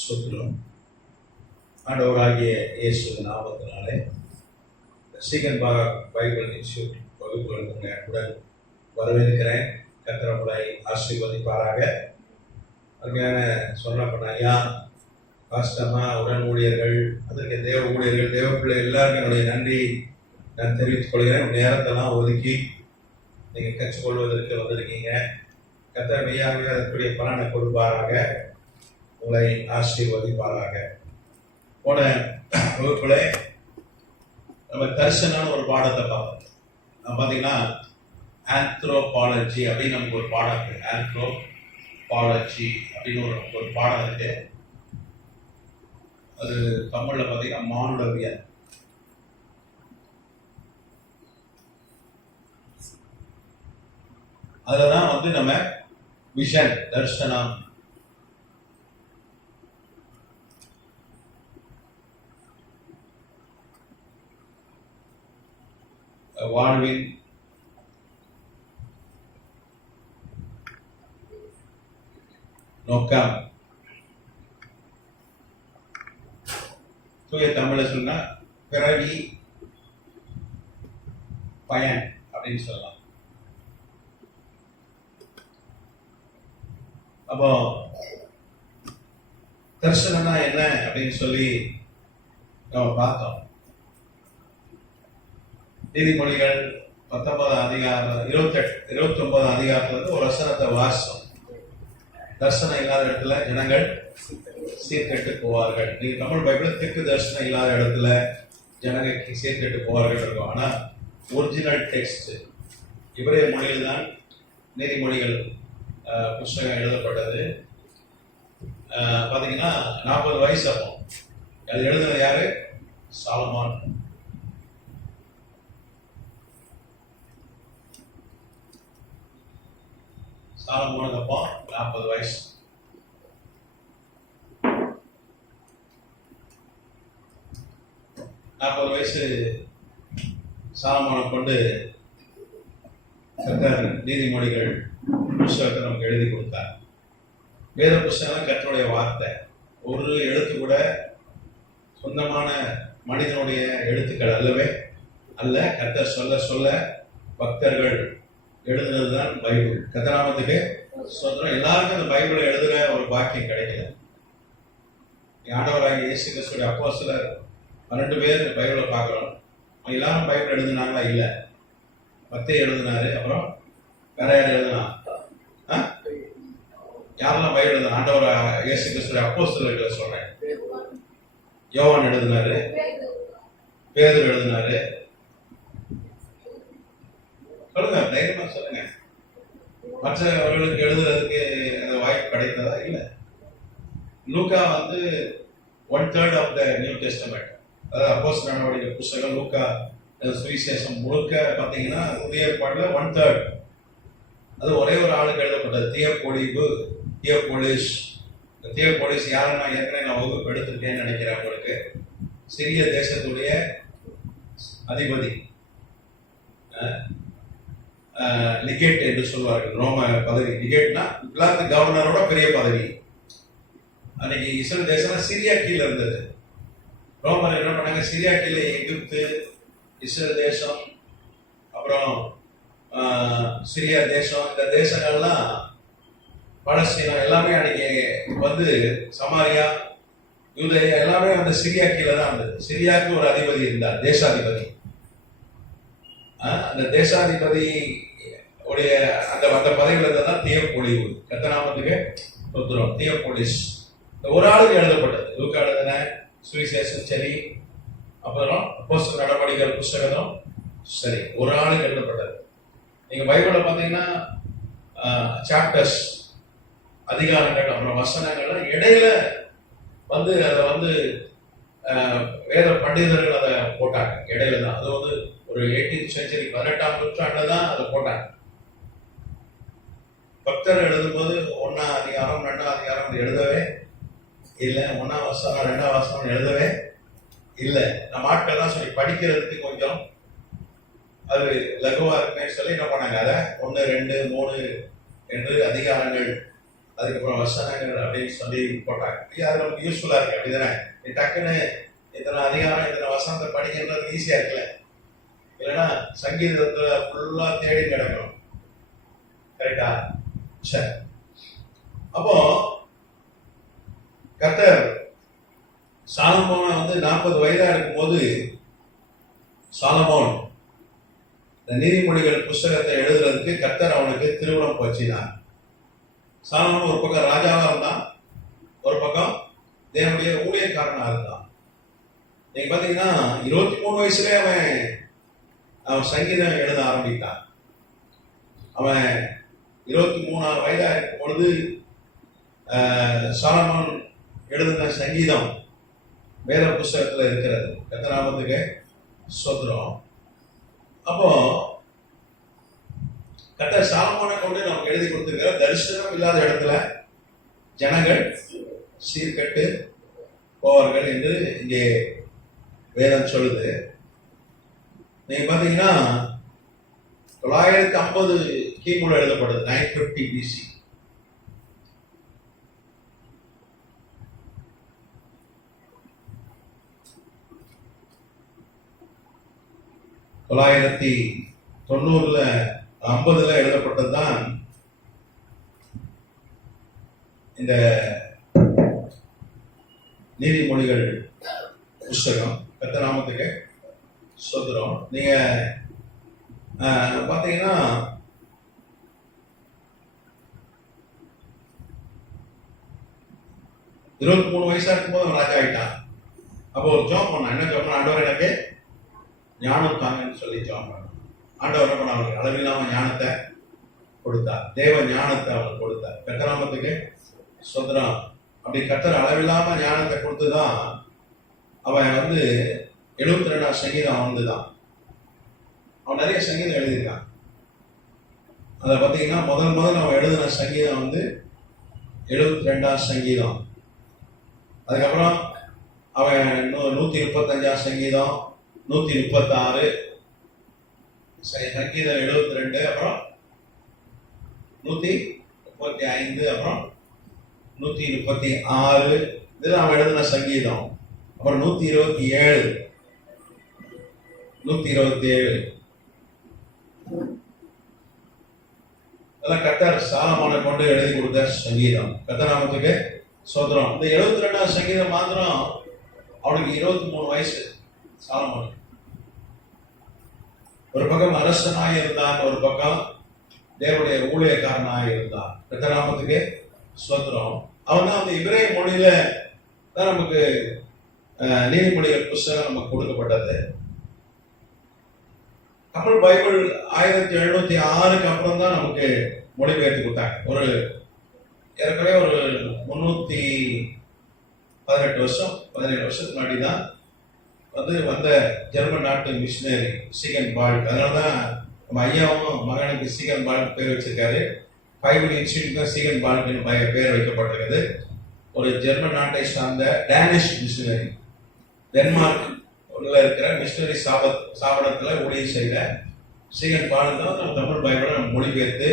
ஸ்தோத்திரம். ஆண்டவராகிய இயேசு நாமத்தினாலே சீகன் பைபிள் இன்ஸ்டியூட் வகுப்புகளுக்கு உங்களை அன்புடன் வரவேற்கிறேன். கர்த்தர் உங்களை ஆசீர்வதிப்பாராக. அருமையான சொன்ன ஐயா, பாஸ்டம்மா, உடன் ஊழியர்கள், அதற்கு தேவ ஊழியர்கள், தேவ பிள்ளை எல்லாருக்கும் என்னுடைய நன்றி நான் தெரிவித்துக் கொள்கிறேன். நேரத்தெல்லாம் ஒதுக்கி நீங்கள் கற்றுக்கொள்வதற்கு வந்திருக்கீங்க. கர்த்தர் மெய்யாகவே அதற்குரிய பலனை கொடுப்பாராக, உங்களை ஆசீர்வதிப்பாராக. போன வகுப்புல நம்ம தரிசனான ஒரு பாடத்தை பார்த்தோம். பார்த்தீங்கன்னா ஆந்த்ரோபாலஜி அப்படின்னு நமக்கு ஒரு பாடம் இருக்கு. ஆந்த்ரோபாலஜி அப்படின்னு ஒரு பாடம் இருக்கு. அது தமிழ்ல பார்த்தீங்கன்னா மானுடவியல். அதுலதான் நம்ம விஷன், தர்சனம், வாழ்வின் நோக்கம், தூய தமிழ சொன்னா பிறவி பயன் அப்படின்னு சொல்லலாம். அப்போ தரிசனம்னா என்ன அப்படின்னு சொல்லி நம்ம பார்த்தோம். நீதிமொழிகள் 19 அதிகாரம் 29 அதிகாரத்துல ஒரு வசனத்தை வாசம். தரிசனம் இல்லாத இடத்துல ஜனங்கள் சீர்கெட்டு போவார்கள். நீங்க தமிழ் பைபிள் திக்கு தரிசனம் இல்லாத இடத்துல ஜனங்கள் சீர்கெட்டு போவார்கள் இருக்கும். ஆனா ஒரிஜினல் டெக்ஸ்ட் இவரே மொழியில் தான் நீதிமொழிகள் புஸ்தகம் எழுதப்பட்டது. பாத்தீங்கன்னா 40 வயசு அப்போ. அது எழுதுனது யாரு? சாலமோன். சாலமோனுக்கு அப்போ 40 வயசு. சாலமோனை கொண்டு கர்த்தர் நீதிமொழிகள் புஸ்தகத்தை நமக்கு எழுதி கொடுத்தார். வேத புஸ்தகம் கர்த்தருடைய வார்த்தை. ஒரு எழுத்து கூட சொந்தமான மனிதனுடைய எழுத்துக்கள் அல்லவே அல்ல. கர்த்தர் சொல்ல சொல்ல பக்தர்கள் எழுதுனதுதான் பைபிள். கர்த்தராமத்துக்கு சொல்றோம். எல்லாருக்கும் அந்த பைபிளை எழுதுற ஒரு பாக்கியம் கிடைக்கல. ஆண்டவராகிய இயேசு கிறிஸ்துவின் அப்போஸ்தலர் 12 பேர் பைபிளை பார்க்கிறோம். எல்லாரும் பைபிள் எழுதுனாங்களா? இல்ல. மத்தேயு எழுதினாரு. அப்புறம் வேற யார் எழுதுனா? யாரெல்லாம் பைபிள் எழுதுனா? ஆண்டவர் இயேசு கிறிஸ்துவின் அப்போஸ்தலர்களை சொல்றேன். யோவான் எழுதினாரு, பேதுரு எழுதினாரு. சொல்லுங்க, தைரியமா சொல்லுங்க. மற்றவர்களுக்கு எழுதுறதுக்கு அந்த வாய்ப்பு கிடைத்ததா? இல்ல. லூக்கா 1/3 ஆஃப் த நியூ டெஸ்டமெண்ட். அதாவது அப்போஸ்தலர் நடவடிக்கைகள் புஸ்தகம் லூக்கா சுவிசேஷம் முழுக்க பார்த்தீங்கன்னா புதிய ஏற்பாடுல 1/3. அது ஒரே ஒரு ஆளுக்கு எழுதப்பட்டது. தியோபோலிஸ் யாருன்னா ஏற்கனவே நான் வகுப்பு எடுத்திருக்கேன்னு நினைக்கிறேன். உங்களுக்கு சிறிய தேசத்துடைய அதிபதி, லிகேட் என்று சொல்வார்கள். ரோம பதவி. லிகேட்னா எல்லாத்துக்கும் கவர்னரோட பெரிய பதவி. அன்னைக்கு இஸ்ரேல் தேசம் சிரியா கீழே இருந்தது. ரோமர் என்ன பண்ணாங்க? சிரியா கீழே எகிப்து, இஸ்ரேல் தேசம், அப்புறம் சிரியா தேசம், இந்த தேசங்கள்லாம் பலஸ்தீனா எல்லாமே அன்னைக்கு சமாரியா, யூதேயா எல்லாமே சிரியா கீழே தான் இருந்தது. சிரியாவுக்கு ஒரு அதிபதி இருந்தார், தேசாதிபதி. அந்த தேசாதிபதி உடைய அந்த பதவியில தான் தியோபோலிவு. கர்த்தநாமத்துக்கு ஸ்தோத்திரம். தியோபோலிஸ் ஒரு ஆளுக்கு எழுதப்பட்டது. லூக்கா எழுதின சுவிசேஷம் சரி, அப்புறம் அப்போஸ்தலர் நடவடிக்கைகள் புஸ்தகம் சரி, ஒரு ஆளுக்கு எழுதப்பட்டது. நீங்க பைபிள பாத்தீங்கன்னா சாப்டர்ஸ், அதிகாரங்கள், அப்புறம் வசனங்கள் இடையில அதை வேத பண்டிதர்கள் அதை போட்டாங்க. இடையில தான். அது ஒரு 18th செஞ்சுரி 18ஆம் நூற்றாண்டுல தான் அதை போட்டாங்க. பக்தர் எழுதும்போது 1ஆம் அதிகாரம் 2ஆம் அதிகாரம் எழுதவே இல்லை. 1ஆம் வசனம் 2ஆம் வசனம் எழுதவே இல்லை. நம்ம ஆட்கள் தான் சொல்லி படிக்கிறதுக்கு கொஞ்சம் அது லகுவா இருக்குன்னு சொல்லி என்ன பண்ணாங்க, அதை 1, 2, 3 என்று அதிகாரங்கள் அதுக்கப்புறம் வசனங்கள் அப்படின்னு சொல்லி போட்டாங்க. அது நமக்கு யூஸ்ஃபுல்லா இருக்கு, அப்படிதானே? டக்குன்னு இத்தனை அதிகாரம் இத்தனை வசனத்தை படிக்கிறது ஈஸியா இருக்குல்ல. இல்லைன்னா சங்கீதத்துல ஃபுல்லா தேடி கிடக்கணும். கரெக்டா? சரி. அப்போ கர்த்தர் சாலமோனை 40 வயதா இருக்கும்போது சாலமோன் இந்த நீதிமொழிகள் புஸ்தகத்தை எழுதுறதுக்கு கர்த்தர் அவனுக்கு திருவுளம் வச்சினார். சாலமோன் ஒரு பக்கம் ராஜாவா இருந்தான், ஒரு பக்கம் தேவனுடைய ஊழியக்காரனா இருந்தான். நீங்க பாத்தீங்கன்னா 23 வயசுலயே அவன் சங்கீதம் எழுத ஆரம்பித்தான். அவன் 23 வயதா இருக்கும் பொழுது சாலமோன் எழுதின சங்கீதம் வேத புஸ்தகத்துல இருக்கிறது. கர்த்தருக்கு ஸ்தோத்திரம். அப்போ கர்த்தர் சாலமோனை கொண்டு நமக்கு எழுதி கொடுத்திருக்கிற தரிசனம் இல்லாத இடத்துல ஜனங்கள் சீர்கெட்டு போவார்கள் என்று இங்கே வேதம் சொல்லுது. நீங்க பாத்தீங்கன்னா 950 கிமுல எழுதப்படுது, 950 BC. தொள்ளாயிரத்தி 50 எழுதப்பட்டதுதான் இந்த நீதிமொழிகள் புஸ்தகம். கர்த்தருக்கு ஸ்தோத்திரம். நீங்க பாத்தீங்கன்னா 23 வயசா இருக்கும்போது அவன் ராஜா ஆயிட்டான். அப்போ ஒரு ஜாப் பண்ணான். என்ன ஜாப் பண்ண? ஆண்டவர் எனக்கு ஞானம் தாங்கன்னு சொல்லி ஜாப் பண்ணான். ஆண்டவர் என்ன பண்ண? அவனுக்கு அளவில்லாம ஞானத்தை கொடுத்தார். தேவ ஞானத்தை அவனுக்கு கொடுத்தார். கர்த்தருக்கு ஸ்தோத்திரம். அப்படி கர்த்தர் அளவில்லாம ஞானத்தை கொடுத்துதான் அவன் 72 சங்கீதம் வந்துதான். அவன் நிறைய சங்கீதம் எழுதியிருக்கான். அதை பார்த்தீங்கன்னா முதல் அவன் எழுதின சங்கீதம் 72 சங்கீதம். அதுக்கப்புறம் அவன் 135 சங்கீதம், 136 சங்கீதம் 72, அப்புறம் 135, அப்புறம் 136 இதெல்லாம் அவன் எழுதின சங்கீதம். அப்புறம் 127 அதெல்லாம் கர்த்தர் சாலமோனை கொண்டு எழுதி கொடுத்த சங்கீதம். கர்த்தருக்கு ஸ்தோத்திரம். இந்த 72 சங்கீதம் மாத்திரம் அவனுக்கு 23 வயசு. சாலமோன் ஒரு பக்கம் அரசனாக இருந்தான், ஒரு பக்கம் தேவனுடைய ஊழியக்காரனாக இருந்தான். கர்த்தருக்கு ஸ்தோத்திரம். அவன் தான் அந்த இப்ரேய மொழியில தான் நமக்கு நீதிமொழிகள் புஸ்தகம் நமக்கு கொடுக்கப்பட்டது. அப்புறம் பைபிள் 1706க்கு அப்புறம் தான் நமக்கு மொழிபெயர்த்து கொடுத்தாங்க. ஏற்கனவே ஒரு 318 வருஷம் 17 வருஷத்துக்கு முன்னாடி தான் வந்த ஜெர்மன் நாட்டு மிஷினரி சீகன் பால்க். அதனாலதான் நம்ம ஐயாவும் மகனுக்கு சீகன் பால்க் பேர் வச்சிருக்காரு. பைபிள் இன்ஸ்டிடியூட் சீகன் பால்க் பேர் வைக்கப்பட்டிருக்கிறது. ஒரு ஜெர்மன் நாட்டை சார்ந்த டேனிஷ் மிஷினரி, டென்மார்க் இருக்கிற மிஷினரி ஸ்தாபனத்துல ஊழியம் செய்த சீகன் பால்க் தான் நம்ம தமிழ் பைபிளை நம்ம மொழிபெயர்த்து,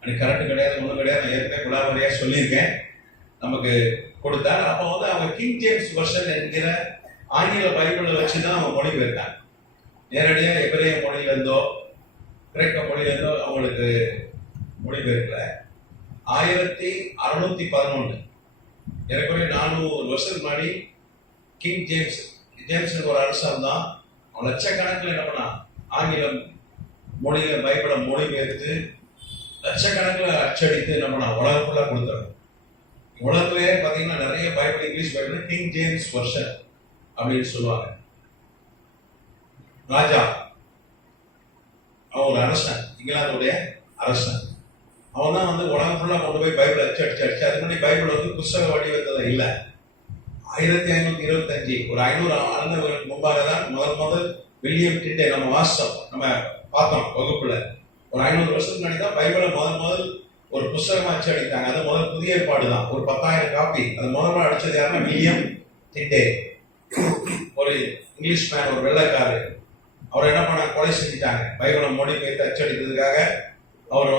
அன்னைக்கு கரெக்ட் கிடையாது, ஒன்றும் கிடையாது, நான் ஏற்கனவே குலாவரியா சொல்லியிருக்கேன், நமக்கு கொடுத்தார். அப்போ அவங்க கிங் ஜேம்ஸ் வெர்ஷன் என்கிற ஆங்கில பைபிளை வச்சுதான் அவங்க மொழிபெயர்த்தாங்க. நேரடியா எபிரேய மொழியில இருந்தோ கிரேக்க மொழியில இருந்தோ அவங்களுக்கு மொழிபெயர்க்கல. 1611 ஏறக்குறைய 400 வருஷத்துக்கு முன்னாடி கிங் ஜேம்ஸ் ஒரு அரசன் தான். அவன் லட்சக்கணக்கில் என்ன பண்ணா, ஆங்கிலம் மொழியில பைபிளை மொழிபெயர்த்து லட்சக்கணக்கில் அச்சடித்து என்ன பண்ணா, உலகக்குள்ள கொடுத்தாரு. உலகத்திலேயே பாத்தீங்கன்னா நிறைய Bible, English Bible king James version அப்படின்னு சொல்லுவாங்க. ராஜா அவன் ஒரு அரசன், இங்கிலாந்துடைய அரசன். அவன் தான் உலகம் ஃபுல்லா கொண்டு போய் பைபிள் அடிச்சு அதுக்கு முன்னாடி பைபிள் புஸ்தக வடிவத்துல இல்லை. 1525 ஒரு 500 ஆண்டுகளுக்கு முன்பாக தான் முதல் வில்லியம் டிண்டே நம்ம வாசிச்சோம், நம்ம பார்த்தோம் வகுப்புல. ஒரு 500 வருஷத்துக்கு முன்னாடி தான் பைபிளை முதல் ஒரு புஸ்தகமா அச்சு அடித்தாங்க. அது புதிய ஏற்பாடு தான், ஒரு 10,000 காப்பி. அது முதல்ல அடிச்சது யாருன்னா வில்லியம் டிண்டே, ஒரு இங்கிலீஷ் மேன், ஒரு வெள்ளைக்காரு. அவர் என்ன பண்ண, கொலை செஞ்சுட்டாங்க. பைபிளை மொழிபெயர்த்து அச்சடித்ததுக்காக அவர்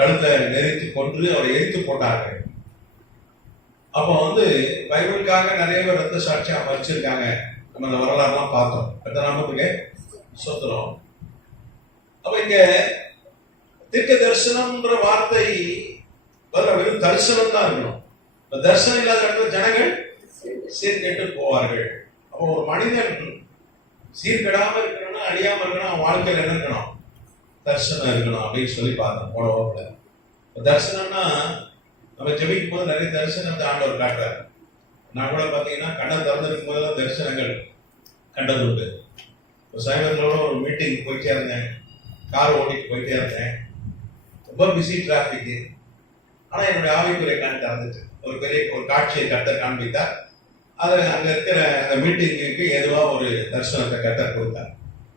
கழுத்தை நெரித்து கொன்று அவரை எரித்து போட்டார்கள். அப்போ வந்து பைபிளுக்காக நிறைய பேர் ரத்த சாட்சியா மறிச்சிருக்காங்க. நம்ம அந்த வரலாறுலாம் பார்த்தோம். நாமத்துக்கு சொத்துறோம். அப்ப இங்க தீர்க்க தரிசனம்ன்ற வார்த்தை வெறும் தரிசனம் தான் இருக்கணும். தரிசனம் இல்லாத இடத்துல ஜனங்கள் சீர்கெட்டு போவார்கள். அப்போ ஒரு மனிதன் சீர்கெடாம இருக்கணும்னா, அழியாம இருக்கணும், அவன் வாழ்க்கையில் என்ன இருக்கணும்? தரிசனம் இருக்கணும் அப்படின்னு சொல்லி பார்த்தோம் போன வகுப்புல. தரிசனம்னா நம்ம ஜெபிக்கும் போது நிறைய தரிசனத்தை ஆண்டவர் காட்டுறாரு. நான் கூட பார்த்தீங்கன்னா கண்ணை திறந்திருக்கும் போதெல்லாம் தரிசனங்கள் கண்டது உண்டு. சைவர்களோட ஒரு மீட்டிங் போயிட்டே இருந்தேன், கார் ஓட்டிட்டு போயிட்டே இருந்தேன். ரொம்ப பிஸி டிராபிக். ஆனால் என்னுடைய ஆவிக்குரிய கண் திறந்துச்சு. ஒரு பெரிய ஒரு காட்சியை கர்த்தர் காண்பித்தார். அது அங்கே இருக்கிற அந்த மீட்டிங்குக்கு ஏதுவாக ஒரு தரிசனத்தை கர்த்தர் கொடுத்தார்.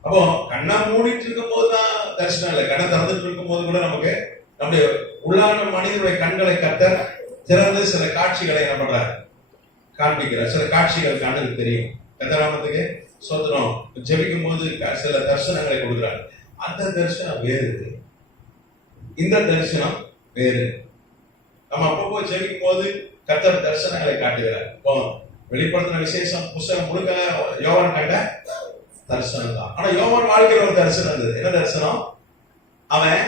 அப்போ கண்ணை மூடிட்டு இருக்கும் போது தான் தரிசனம் இல்லை, கண்ணை திறந்துட்டு இருக்கும் போது கூட நமக்கு நம்முடைய உள்ளான மனிதனுடைய கண்களை கர்த்தர் திறந்து சில காட்சிகளை என்ன பண்றாரு? காண்பிக்கிறார். சில காட்சிகள் கண்ணுக்கு தெரியும். கர்த்தராமத்துக்கு சோதனம் ஜெபிக்கும் போது சில தரிசனங்களை கொடுக்குறாரு. அந்த தரிசனம் வேறு, இந்த தரிசனம் வேறு. நம்ம அப்பப்போ ஜெபிக்கும் போது கர்த்தர் தரிசனங்களை காட்டுகிறார். இப்போ வெளிப்படுத்தின விசேஷம் புஸ்தகம் முழுக்க யோவான் கண்ட தரிசனம் தான். ஆனா யோவான் வாழ்க்கையில் ஒரு தரிசனம் இருந்தது. என்ன தரிசனம்? அவன்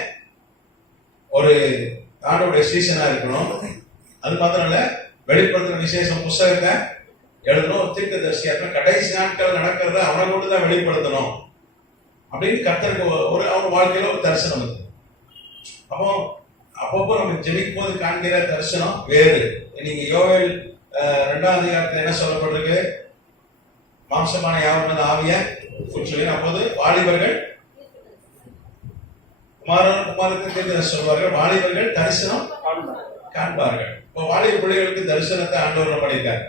ஒரு ஆண்டோடைய சீசனா இருக்கணும். அது மாத்திரம் இல்ல, வெளிப்படுத்தின விசேஷம் புஸ்தகத்தை எழுதணும். தீர்க்க தரிசியா இருக்கணும். கடைசி நாட்கள் நடக்கிறத அவனை கொண்டு தான் வெளிப்படுத்தணும் அப்படின்னு கர்த்தருக்கு ஒரு அவன் வாழ்க்கையில ஒரு தரிசனம் இருக்கு. அப்போ அப்பப்போ நம்ம ஜெபிக்கும் போது காண்கிற தரிசனம் வேறு. நீங்க யோவேல் 2ஆம் அதிகாரத்தில் என்ன சொல்லப்பட்டிருக்கு? மாம்சமான யாவரும் ஆவிய சொல்லி அப்போது வாலிபர்கள் குமாரத்துக்கு சொல்வார்கள், வாலிபர்கள் தரிசனம் காண்பார்கள். இப்போ வாலிப பிள்ளைகளுக்கு தரிசனத்தை ஆண்டவர் பண்ணியிருக்காரு,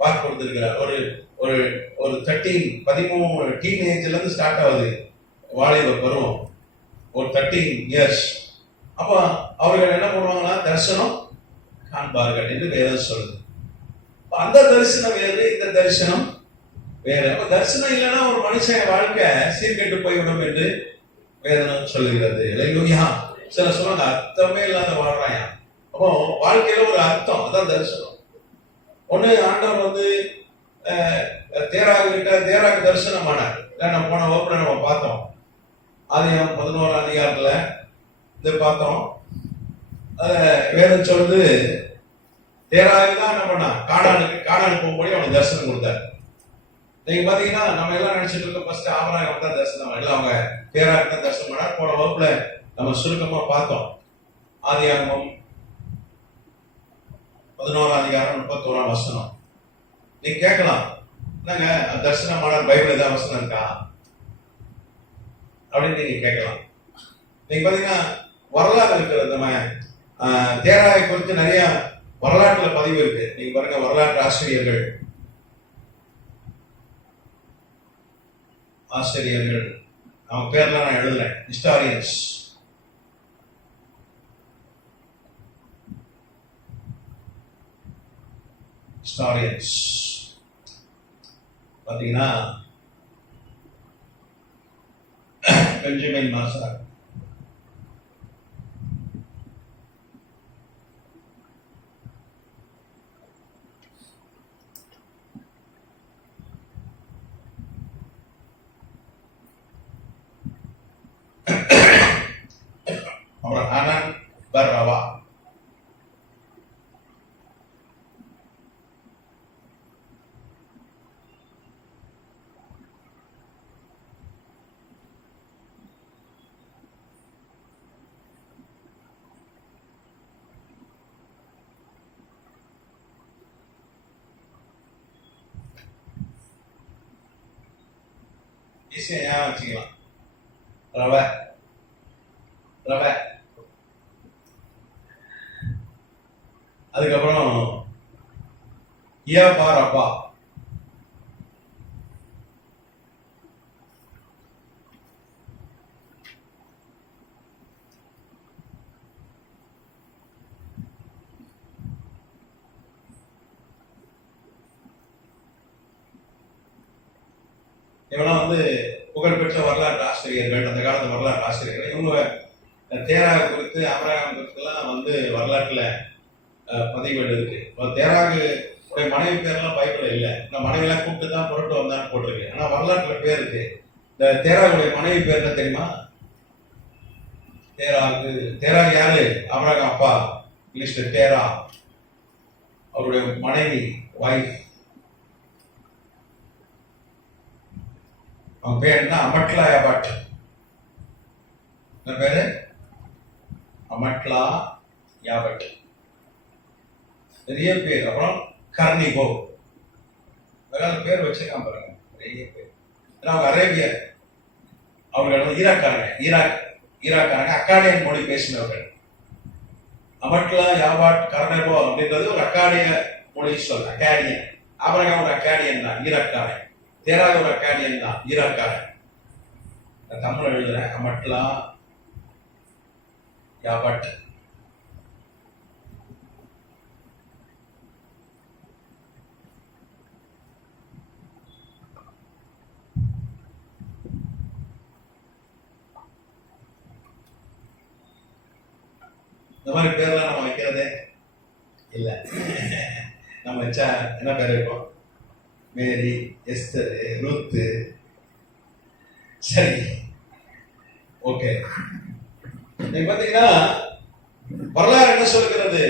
வாக்கு கொடுத்திருக்கிறார். ஒரு ஒரு ஒரு 13 டீனேஜ்ல இருந்து ஸ்டார்ட் ஆகுது வாலிப பருவம், ஒரு 13 இயர்ஸ். அப்ப அவர்கள் என்ன பண்ணுவாங்கன்னா தரிசனம் காண்பார்கள் என்று வேதம் சொல்லுது. அந்த தரிசனம் வேறு, இந்த தரிசனம் வேறு. அப்ப தரிசனம் இல்லைன்னா ஒரு மனுஷன் வாழ்க்கை சீர்கெட்டு போய்விடும் என்று வேதனம் சொல்லுகிறது. இல்லையா? சில சொல்லுவாங்க அர்த்தமே இல்லாத வாழ்றாயா. அப்போ வாழ்க்கையில ஒரு அர்த்தம், அதான் தரிசனம். ஒண்ணு ஆண்டவர் வந்து தேராக தரிசனமானார். நம்ம போன வகுப்புல நம்ம பார்த்தோம். ஆதியாகமம் 11ஆம் அதிகாரத்துல இது பார்த்தோம். வேதம் சொல்லுது தேராக தான் என்ன பண்ணா கானானுக்கு போகும்போது அவனுக்கு தரிசனம் கொடுத்தாரு. நீங்க பாத்தீங்கன்னா நம்ம எல்லாம் நினைச்சிட்டு இருக்கோம் ஃபர்ஸ்ட் ஆபராகம் தான் தரிசனம், இல்லை அவங்க தேராக தான் தரிசனம் பண்ணார். போன வகுப்புல நம்ம சுருக்கமா பார்த்தோம். ஆதியாகமம் 11ஆம் அதிகாரம் 31ஆம் வசனம். நீங்க கேட்கலாம், என்னங்க தரிசனமான பைபிள் ஏதாவது வசனம் இருக்கா அப்படின்னு நீங்க கேட்கலாம். நீங்க பாத்தீங்கன்னா வரலாறு இருக்கிறது. நம்ம தேராயை குறித்து நிறைய வரலாற்றுல பதிவு இருக்கு. நீங்க பாருங்க, வரலாற்று ஆசிரியர்கள் அவங்க பேர்லாம் நான் எழுதுறேன். ஹிஸ்டாரியன்ஸ் பாத்தீங்கன்னா பெஞ்சமின் மார்ஷல், அப்புறம் ஹனான் பர்ரவா, ஈஸியா வச்சுக்கலாம். ரவை அதுக்கப்புறம் அப்பா, இவெல்லாம் வந்து புகழ்பெற்ற வரலாற்று ஆசிரியர்கள், அந்த காலத்து வரலாற்று ஆசிரியர்கள். இவங்க தேராக குறித்து ஆபிரகாம் குறித்துலாம் வந்து வரலாற்றுல பதிவேடு இருக்கு. தேராகு உடைய மனைவி பேர்லாம் பைபிள் இல்லை. இந்த மனைவியெல்லாம் கூப்பிட்டு தான் புரட்டு வந்தான்னு போட்டிருக்கு. ஆனா வரலாற்றுல பேர் இருக்கு. இந்த தேராகுடைய மனைவி பேர் என்ன தெரியுமா? தேராகு. தேராகு யாரு? ஆபிரகாம் அப்பா இங்கிலீஷ்ல தேரா. அவருடைய மனைவி வைஃப், அவன் பேர் என்ன? அமட்லா யாபாட். என்ன பேரு? அமட்லா யாபட். பெரிய பேர். அப்புறம் கர்னிகோ. வேற பேர் வச்சிருக்கான் பாருங்க, பெரிய பேர். அவங்க அரேபியர். அவர்கள் ஈராக்காரங்க. ஈராக்காரங்க அக்காடியன் மொழி பேசினவர்கள். அமட்லா யாபாட் கர்னகோ அப்படின்றது ஒரு அக்காடிய மொழி சொல். அக்காடியன். ஆபிரகாம் ஒரு அக்காடியன் தான், ஈராக்காரன். தேராக ஒரு அக்காடியன் தான், ஈராக்காரன். தமிழ் எழுதுறேன். அமட்லா யாபாட். இந்த மாதிரி பேர்லாம் நம்ம வைக்கிறதே இல்லை. நம்ம வச்சா என்ன பேர் வைப்போம்? மேரி, எஸ்தர், ரூத்து. சரி, ஓகே. நீங்க பாத்தீங்கன்னா வரலாறு என்ன சொல்லுகிறது?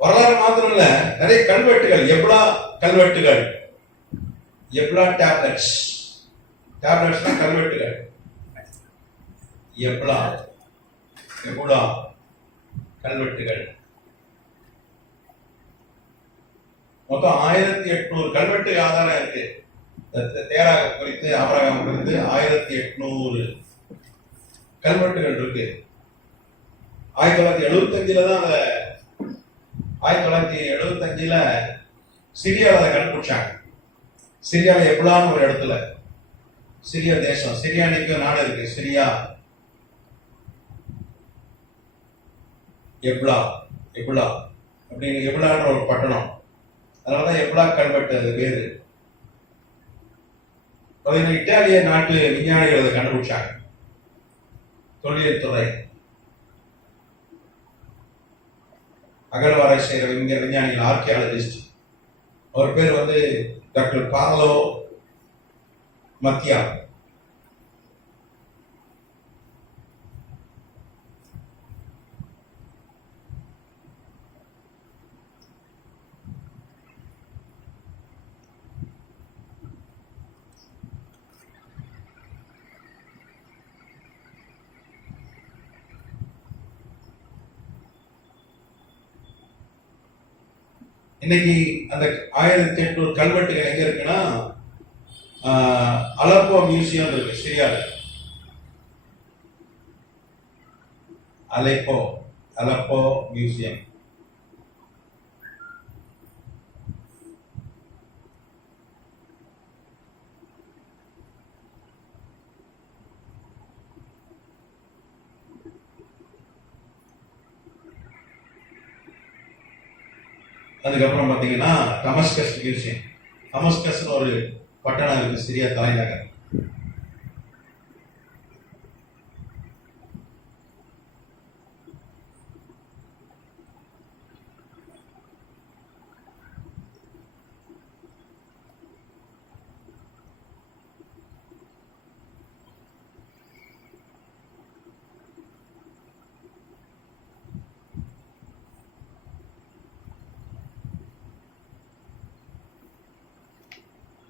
வரலாறு மாத்திரம் இல்ல, நிறைய கல்வெட்டுகள், எப்லா கல்வெட்டுகள், எப்லா டேப்லெட்ஸ். டேப்லெட்ஸ்னா கல்வெட்டுகள். எப்லா கல்வெட்டுகள். மொத்தம் 1800 கல்வெட்டு ஆதாரம் இருக்கு. தேராக குறித்து ஆபிரகாம் குறித்து 1800 கல்வெட்டுகள் இருக்கு. 1975 தான் 1975 சிரியாவில் அதை கண்டுபிடிச்சாங்க. சிரியாவில் எப்லான்னு ஒரு இடத்துல, சிரியா தேசம், சிரியானிக்கு நாடு இருக்கு, சிரியா. எப்லா அப்படின்னு எப்லான்ற ஒரு பட்டணம். அதனாலதான் எப்லா கல்வெட்டு அது பேரு. இத்தாலிய நாட்டு விஞ்ஞானிகள் அதை கண்டுபிடிச்சாங்க. தொல்லியல் துறை அகழ்வாராய்ச்சி செய்கிற விஞ்ஞானிகள், ஆர்கியாலஜிஸ்ட். அவர் பேர் வந்து டாக்டர் பாலோ மத்தியா. இன்னைக்கு அந்த 1800 கல்வெட்டுகள் எங்க இருக்குன்னா, அலப்போ மியூசியம் இருக்கு சிரியால. Aleppo museum. அதுக்கப்புறம் பாத்தீங்கன்னா டமஸ்கஸ் மியூசியம். டமஸ்கஸ் ஒரு பட்டணம் இருக்கு சிரியா தலைநகர்.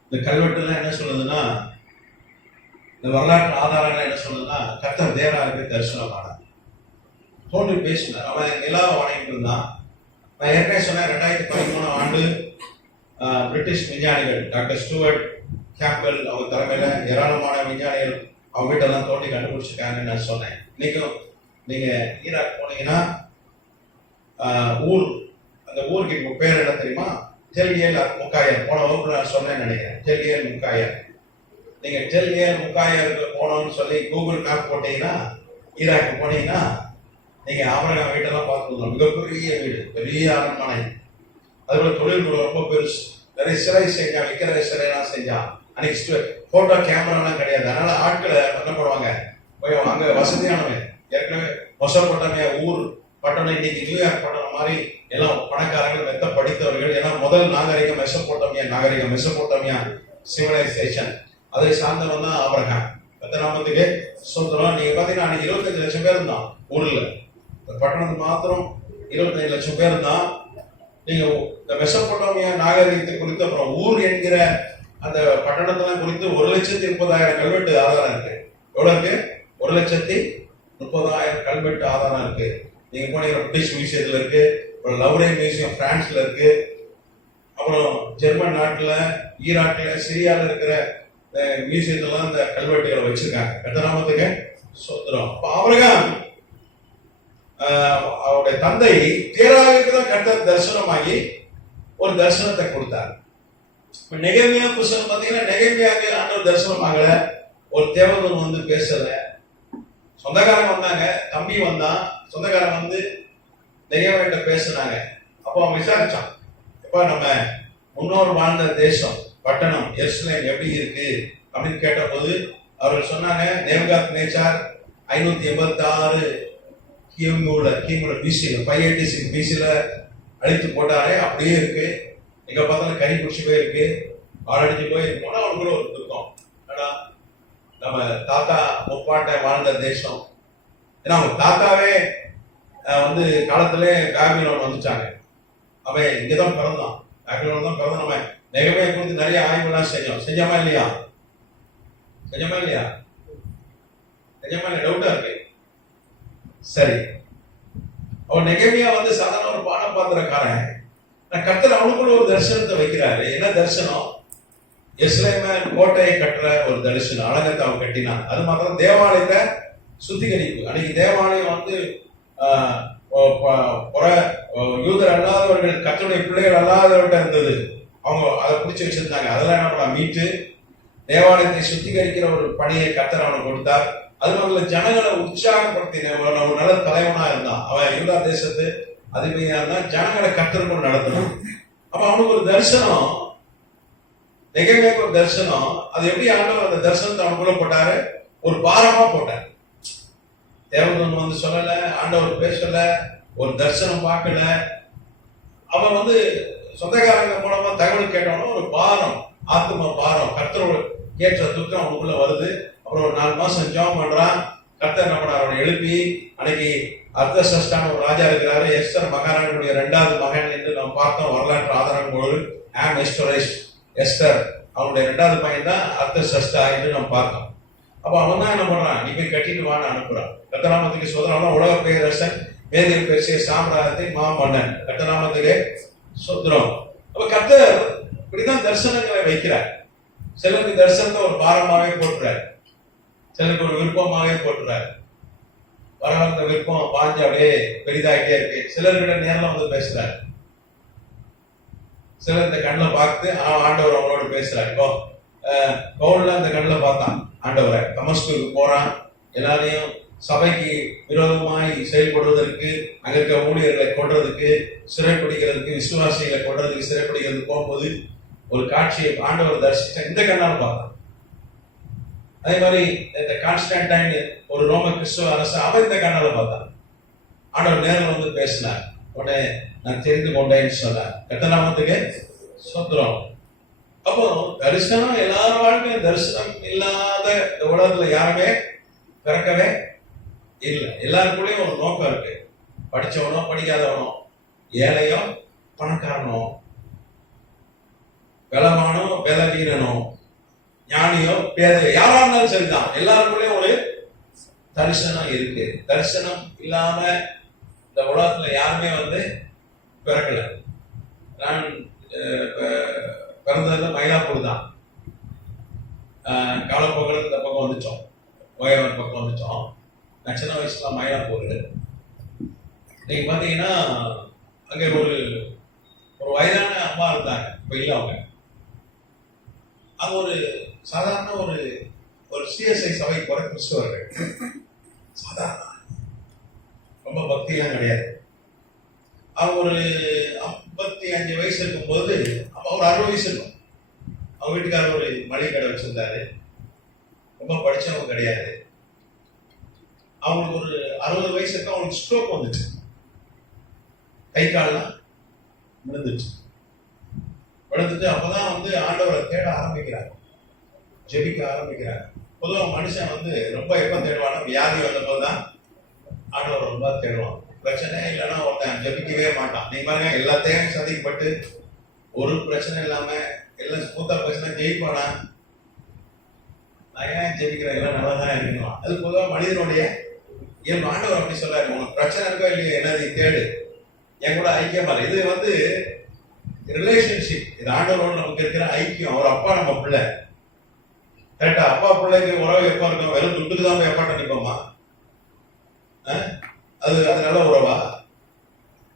இந்த கல்வெட்டுலாம் என்ன சொல்லுதுன்னா, இந்த வரலாற்று ஆதாரங்கள் என்ன சொல்லுதுன்னா, கர்த்தர் தேவனாருக்கு தரிசனமானார், தோன்றி பேசினார். அவன் நிலாவை வணங்கிட்டு இருந்தான். நான் ஏற்கனவே சொன்னேன், 2013 ஆண்டு பிரிட்டிஷ் விஞ்ஞானிகள் டாக்டர் ஸ்டூவர்ட் கேம்பல் அவங்க தலைமையில ஏராளமான விஞ்ஞானிகள் அவங்க வீட்டெல்லாம் தோண்டி கண்டுபிடிச்சிருக்காங்கன்னு நான் சொன்னேன். இன்னைக்கும் நீங்க ஈராக் போனீங்கன்னா அந்த ஊருக்கு பேர் என்ன தெரியுமா? டெல் முக்காயர். போன வகுப்புல நான் சொன்னேன்னு நினைக்கிறேன். டெல் முக்காயர். நீங்க டெல் முக்காயருக்கு போனோம்னு சொல்லி கூகுள் மேப் போட்டீங்கன்னா, ஈராக்கு போனீங்கன்னா நீங்க ஆபிரகாம் வீட்டெல்லாம் பார்த்துக்கலாம். மிகப்பெரிய வீடு, பெரிய அரண்மனை. அதுபோல தொழில்நுட்பம் ரொம்ப பெருசு. நிறைய சிலை செஞ்சான், விற்கிற சிலையெல்லாம் செஞ்சான். அன்னைக்கு போட்டோ கேமராலாம் கிடையாது. அதனால ஆட்களை என்ன பண்ணுவாங்க, அங்க வசதியானவன் ஏற்கனவே மெசொப்பொத்தாமியா ஊர் பட்டணம் இன்னைக்கு நியூயார்க் பட்டணம் மாதிரி எல்லாம் பணக்காரர்கள் மெத்த படித்தவர்கள். ஏன்னா முதல் நாகரிகம் மெசொப்பொத்தாமியா நாகரிகம், மெசொப்பொத்தாமியா சிவிலைசேஷன். அதை சார்ந்தவன் தான் ஆபிரகாம். நாமத்துக்கு சொந்தம். நீங்க பாத்தீங்கன்னா அன்னைக்கு 25 லட்சம் பேர் தான் ஊர்ல, பட்டணத்துக்கு மாத்திரம் 25 லட்சம் பேர் தான். நீங்க இந்த மெசொப்பொத்தாமியா நாகரிகத்தை குறித்து அப்புறம் ஊர் என்கிற அந்த பட்டணத்தெல்லாம் குறித்து 1,30,000 கல்வெட்டு ஆதாரம் இருக்கு. எவ்வளவு இருக்கு? 1,30,000 கல்வெட்டு ஆதாரம் இருக்கு. நீங்க போனீங்க பிரிட்டிஷ் மியூசியத்துல இருக்கு, அப்புறம் லவ்ரே மியூசியம் பிரான்ஸ்ல இருக்கு, அப்புறம் ஜெர்மன் நாட்டுல, ஈராக்ல, சிரியால இருக்கிற மியூசியத்தெல்லாம் இந்த கல்வெட்டுகளை வச்சிருக்காங்க. கர்த்தநாமத்துக்கு ஸ்தோத்திரம். அப்ப ஆபிரகாம் அவருடைய தந்தை தேராவுக்கு தான் கர்த்தர் தரிசனமாகி ஒரு தரிசனத்தை கொடுத்தார். நெகேமியா புஸ்தகம் பாத்தீங்கன்னா நெகேமியாவுக்கு ஆண்டவர் தரிசனம் ஆகல, ஒரு தேவதூதன் வந்து பேசல. சொந்தக்காரங்க வந்தாங்க, தம்பி வந்தான், சொந்தக்காரங்க வந்து நெகேமியாட்ட பேசினாங்க. அப்போ அவன் விசாரிச்சான், எப்ப நம்ம முன்னோர் வாழ்ந்த தேசம் பட்டணம் எருசலேம் எப்படி இருக்கு அப்படின்னு கேட்ட போது அவர்கள் சொன்னாங்க, நேபுகாத் நேச்சார் 586 கிமுல பிசில 586 பிசில அழித்து போட்டாரே, அப்படியே இருக்கு. எங்க பார்த்தாலும் கறி குடிச்சு போயிருக்கு, ஆளடிச்சு போய் போனா அவனுக்குள்ள ஒரு துக்கம். ஆனா நம்ம தாத்தா முப்பாட்டை வாழ்ந்த தேசம். ஏன்னா அவங்க தாத்தாவே வந்து காலத்திலே பாபிலோன் வந்துட்டாங்க. அவன் இங்கதான் பிறந்தான், பாபிலோன் தான் பிறந்தான். நம்ம நெகேமியா குறித்து நிறைய ஆய்வுலாம் செஞ்சோமா இல்லையா? டவுட்டா இருக்கு. சரி, அவன் நெகேமியா வந்து சாதாரண ஒரு பாடம் பாத்திரக்காரன். கர்த்தர் அவனுக்குள்ள ஒரு தரிசனத்தை வைக்கிறாரு. என்ன தரிசனம்? எருசலேம கோட்டையை கட்டுற ஒரு தரிசனம். அழகத்தை அவன் கட்டினான். அது மாத்திரம் தேவாலயத்தை சுத்திகரிப்பு. அன்னைக்கு தேவாலயம் வந்து யூதர் அல்லாதவர்கள், கர்த்தருடைய பிள்ளைகள் அல்லாதவர்கிட்ட இருந்தது. அவங்க அதை பிடிச்சி வச்சிருந்தாங்க. அதெல்லாம் நம்ம மீட்டு தேவாலயத்தை சுத்திகரிக்கிற ஒரு பணியை கர்த்தர் அவனுக்கு கொடுத்தார். அது மாதிரி ஜனங்களை உற்சாகப்படுத்தின ஒரு நல்ல தலைவனா இருந்தான். அவன் யூதா தேசத்து அதிபதியா இருந்தா ஜனங்களை கர்த்தர் நடத்தணும். அப்ப அவனுக்கு ஒரு தரிசனம், நெகேமியாவுக்கு ஒரு தரிசனம். அது எப்படி ஆண்டவர் அந்த தரிசனத்தை அவனுக்குள்ள போட்டாரு? ஒரு பாரமா போட்டார். தேவதூதன் வந்து சொல்லல, ஆண்டவர் பேசல, ஒரு தரிசனம் பார்க்கல. அவன் வந்து சொந்தக்காரங்க மூலமா தகவல் கேட்டவனும் ஒரு பாரம், ஆத்ம பாரம், கர்த்தரோட கேட்ட துக்கம் அவனுக்குள்ள வருது. அப்புறம் ஒரு 4 மாசம் ஜெபம் பண்றான். கர்த்தர் என்ன பண்ணார்? அவனை எழுப்பி, அன்னைக்கு அர்தசஷ்டான ஒரு ராஜா இருக்கிறாரு, எஸ்தர் மகாராணியுடைய 2வது மகன் என்று நாம் பார்த்தோம் வரலாற்று ஆதாரங்களோடு. எஸ்தர் அவனுடைய 2வது பையன் தான் அர்தசஷ்டா என்று நாம் பார்த்தோம். அப்ப அவன் தான் என்ன பண்றான்? நீ போய் கட்டிட்டு வான்னு அனுப்புறான். கர்த்தநாமத்துக்கு சோதரம். உலக பேரரசன், மேதிய பேசிய சாம்ராஜ்யத்தை மாமன்னன். கர்த்தநாமத்துக்கு சோதரம். அப்ப கர்த்தர் இப்படிதான் தரிசனங்களை வைக்கிறார். சிலருக்கு தரிசனத்தை ஒரு பாரமாவே போட்டுறாரு, சிலருக்கு ஒரு விருப்பமாவே போட்டுறாரு. வரலாற்ற விருப்பம் பாஞ்சு அப்படியே பெரிதாகிட்டே இருக்கு. சிலர்கிட்ட நேரில் வந்து பேசுறாரு, சிலர் இந்த கண்ணில் பார்த்து ஆண்டவர் அவனோடு பேசுறாரு. இப்போ பவுல்ல இந்த கண்ணில் பார்த்தான் ஆண்டவரை. தமஸ்குக்கு போறான், எல்லாரையும் சபைக்கு விரோதமாய் செயல்படுவதற்கு, அங்க இருக்க ஊழியர்களை கொள்றதுக்கு, சிறைப்பிடிக்கிறதுக்கு, விசுவாசிகளை கொள்றதுக்கு, சிறைப்பிடிக்கிறதுக்கு போகும்போது ஒரு காட்சியை ஆண்டவர் தரிசித்த இந்த கண்ணால் பார்த்தான். அதே மாதிரி இந்த கான்ஸ்டன்டைன் ஒரு ரோம கிறிஸ்துவ அரசு, அவன் இந்த கண்ணால பார்த்தான். ஆண்டவர் நேரில் வந்து பேசினார். உடனே நான் தெரிந்து கொண்டேன்னு சொன்னார். கர்த்தநாமத்துக்கு ஸ்தோத்திரம். அப்போ தரிசனம் எல்லாரும் வாழ்க்கையும் தரிசனம் இல்லாத இந்த உலகத்துல யாருமே பிறக்கவே இல்லை. எல்லாருக்குள்ளேயும் ஒரு நோக்கம் இருக்கு. படிச்சவனோ படிக்காதவனோ, ஏழையோ பணக்காரனோ, பலவானோ பலவீனனோ, ஞானியோ பேதையோ, யாரா இருந்தாலும் சரிதான், எல்லாருக்குள்ளேயும் ஒரு தரிசனம் இருக்கு. தரிசனம் இல்லாம இந்த உலகத்துல யாருமே வந்து பிறக்கல. நான் பிறந்தது மயிலாப்பூர் தான். காலப்போக்கில் இந்த பக்கம் வந்துட்டோம், கோயம்பேடு பக்கம் வந்துட்டோம். நான் சின்ன வயசுல மயிலாப்பூர். நீங்க பாத்தீங்கன்னா அங்க ஒரு வயதான அம்மா இருந்தாங்க, இப்ப இல்ல அவங்க. அது ஒரு சாதாரண ஒரு சிஎஸ்ஐ சபை போற கிறிஸ்தவர்கள். சாதாரண, ரொம்ப பக்தியெல்லாம் கிடையாது. அவங்க ஒரு 55 வயசு இருக்கும் போது, அப்ப ஒரு 60 வயசு இருக்கும். அவங்க வீட்டுக்காரர் ஒரு மளிகை கடை வச்சிருந்தாரு. ரொம்ப படிச்சவங்க கிடையாது. அவங்களுக்கு ஒரு 60 வயசு இருக்கு, அவங்களுக்கு ஸ்ட்ரோக் வந்துச்சு, கை கால்லாம் விழுந்துச்சு. விழுந்துட்டு அப்பதான் வந்து ஆண்டவரை தேட ஆரம்பிக்கிறாங்க, ஜெபிக்க ஆரம்பிக்கிறாங்க. பொதுவாக மனுஷன் வந்து ரொம்ப எப்ப தேடுவானா, வியாதி வந்த போதுதான் ஆண்டவர் ரொம்ப தேடுவான். பிரச்சனை இல்லைன்னா ஒருத்தன் ஜெபிக்கவே மாட்டான். நீ பாருங்க, எல்லாத்தையும் சதிக்கப்பட்டு ஒரு பிரச்சனை இல்லாம எல்லாம் ஸ்மூத்தா பிரச்சனை ஜெயிப்பானா, நான் ஏன் ஜெபிக்கிறேன், எல்லாம் நல்லா தான் இருக்கணும். அது பொதுவாக மனிதனுடைய இயல்பு. ஆண்டவர் அப்படி சொல்றாரு, உனக்கு பிரச்சனை இருக்கோ இல்லையோ என்னது தேடு, என் கூட ஐக்கியமா. இது வந்து ரிலேஷன்ஷிப், இது ஆண்டவரோடு நமக்கு இருக்கிற ஐக்கியம். அவர் அப்பா, நம்ம பிள்ளை. கரெக்டா? அப்பா பிள்ளைக்கு உறவு எப்ப இருக்கும்? வெறும் துட்டுக்கு தான் போய் எப்பாட்ட நிற்போமா? அது நல்ல உறவா?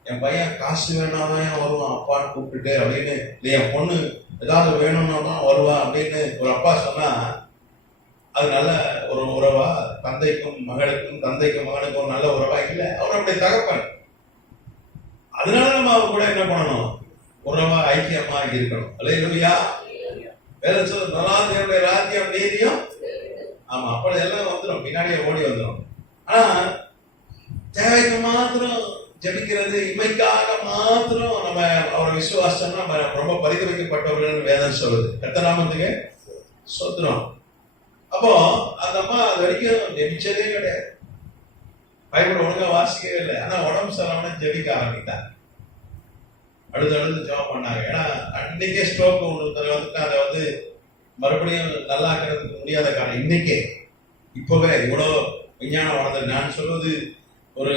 என் பையன் காசு வேணாதான் வருவான் அப்பான்னு கூப்பிட்டுட்டு அப்படின்னு, இல்லை என் பொண்ணு ஏதாவது வேணும்னா தான் வருவான் அப்படின்னு ஒரு அப்பா சொன்னா அது நல்ல ஒரு உறவா? தந்தைக்கும் மகளுக்கும், தந்தைக்கும் மகனுக்கும் ஒரு நல்ல உறவா? இல்லை. அவர் அப்படி தகப்பன். அதனால நம்ம அவர் கூட என்ன பண்ணணும்? உறவா ஐக்கியமா இருக்கணும். அல்லேலூயா. வேற சொல்ல, நலாதியனுடைய ராஜ்யம் நீதியும். ஆமா, அப்படி எல்லாம் வந்துடும், பின்னாடியே ஓடி வந்துடும். ஆனா தேவைக்கு மாத்திரம் ஜெபிக்கிறது, இமைக்காக மாத்திரம் நம்ம அவரை விசுவாசம்னா நம்ம ரொம்ப பரிந்துரைக்கப்பட்டவர்கள் வேதம் சொல்லுது. கர்த்தநாமத்துக்கு ஸ்தோத்திரம். அப்போ அந்த அம்மா அது வரைக்கும் ஜெபிச்சதே கிடையாது, பைபிள் ஒழுங்கா வாசிக்கவே இல்லை. ஆனா உடம்பு சரியில்லாம ஜெபிக்க ஆரம்பித்தாங்க, அழுது ஜெபம் பண்ணாங்க. ஏன்னா அன்னைக்கே ஸ்ட்ரோக் ஒன்று வந்துட்டு அதை வந்து மறுபடியும் நல்லாக்கிறதுக்கு முடியாத காரணம். இன்னைக்கே இப்பவே இவ்வளோ விஞ்ஞானம் வளர்ந்தது. நான் சொல்வது ஒரு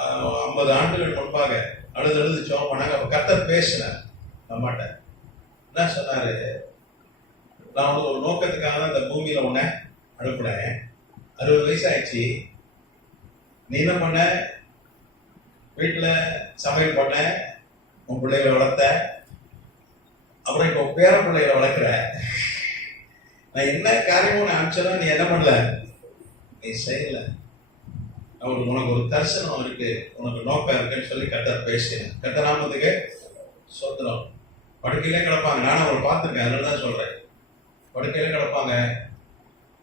50 ஆண்டுகள் முன்பாக அழுது ஜெபம் பண்ணாங்க. அப்ப கர்த்தர் பேசினார் அம்மாட்ட. என்ன சொன்னாரு? நான் வந்து ஒரு நோக்கத்துக்காக தான் இந்த பூமியில உன்னை அனுப்புனேன். 60 வயசு ஆயிடுச்சு. நீ என்ன பண்ண? வீட்டுல சமையல் பண்ண, உன் பிள்ளைகளை வளர்த்த, அப்புறம் இப்போ பேர பிள்ளைகளை வளர்க்குற. நான் என்ன காரியமும் நான் அனுப்பிச்சா நீ என்ன பண்ணல, நீ செய்யல. உனக்கு ஒரு தரிசனம் இருக்கு, உனக்கு நோக்கம் இருக்குன்னு சொல்லி கர்த்தர் பேசினேன். கர்த்தநாமத்துக்கு ஸ்தோத்திரம். படுக்கையிலே கிடப்பாங்க, நானும் அவரை பார்த்துருக்கேன், அதனால தான் சொல்றேன். படுக்கையிலே கிடப்பாங்க,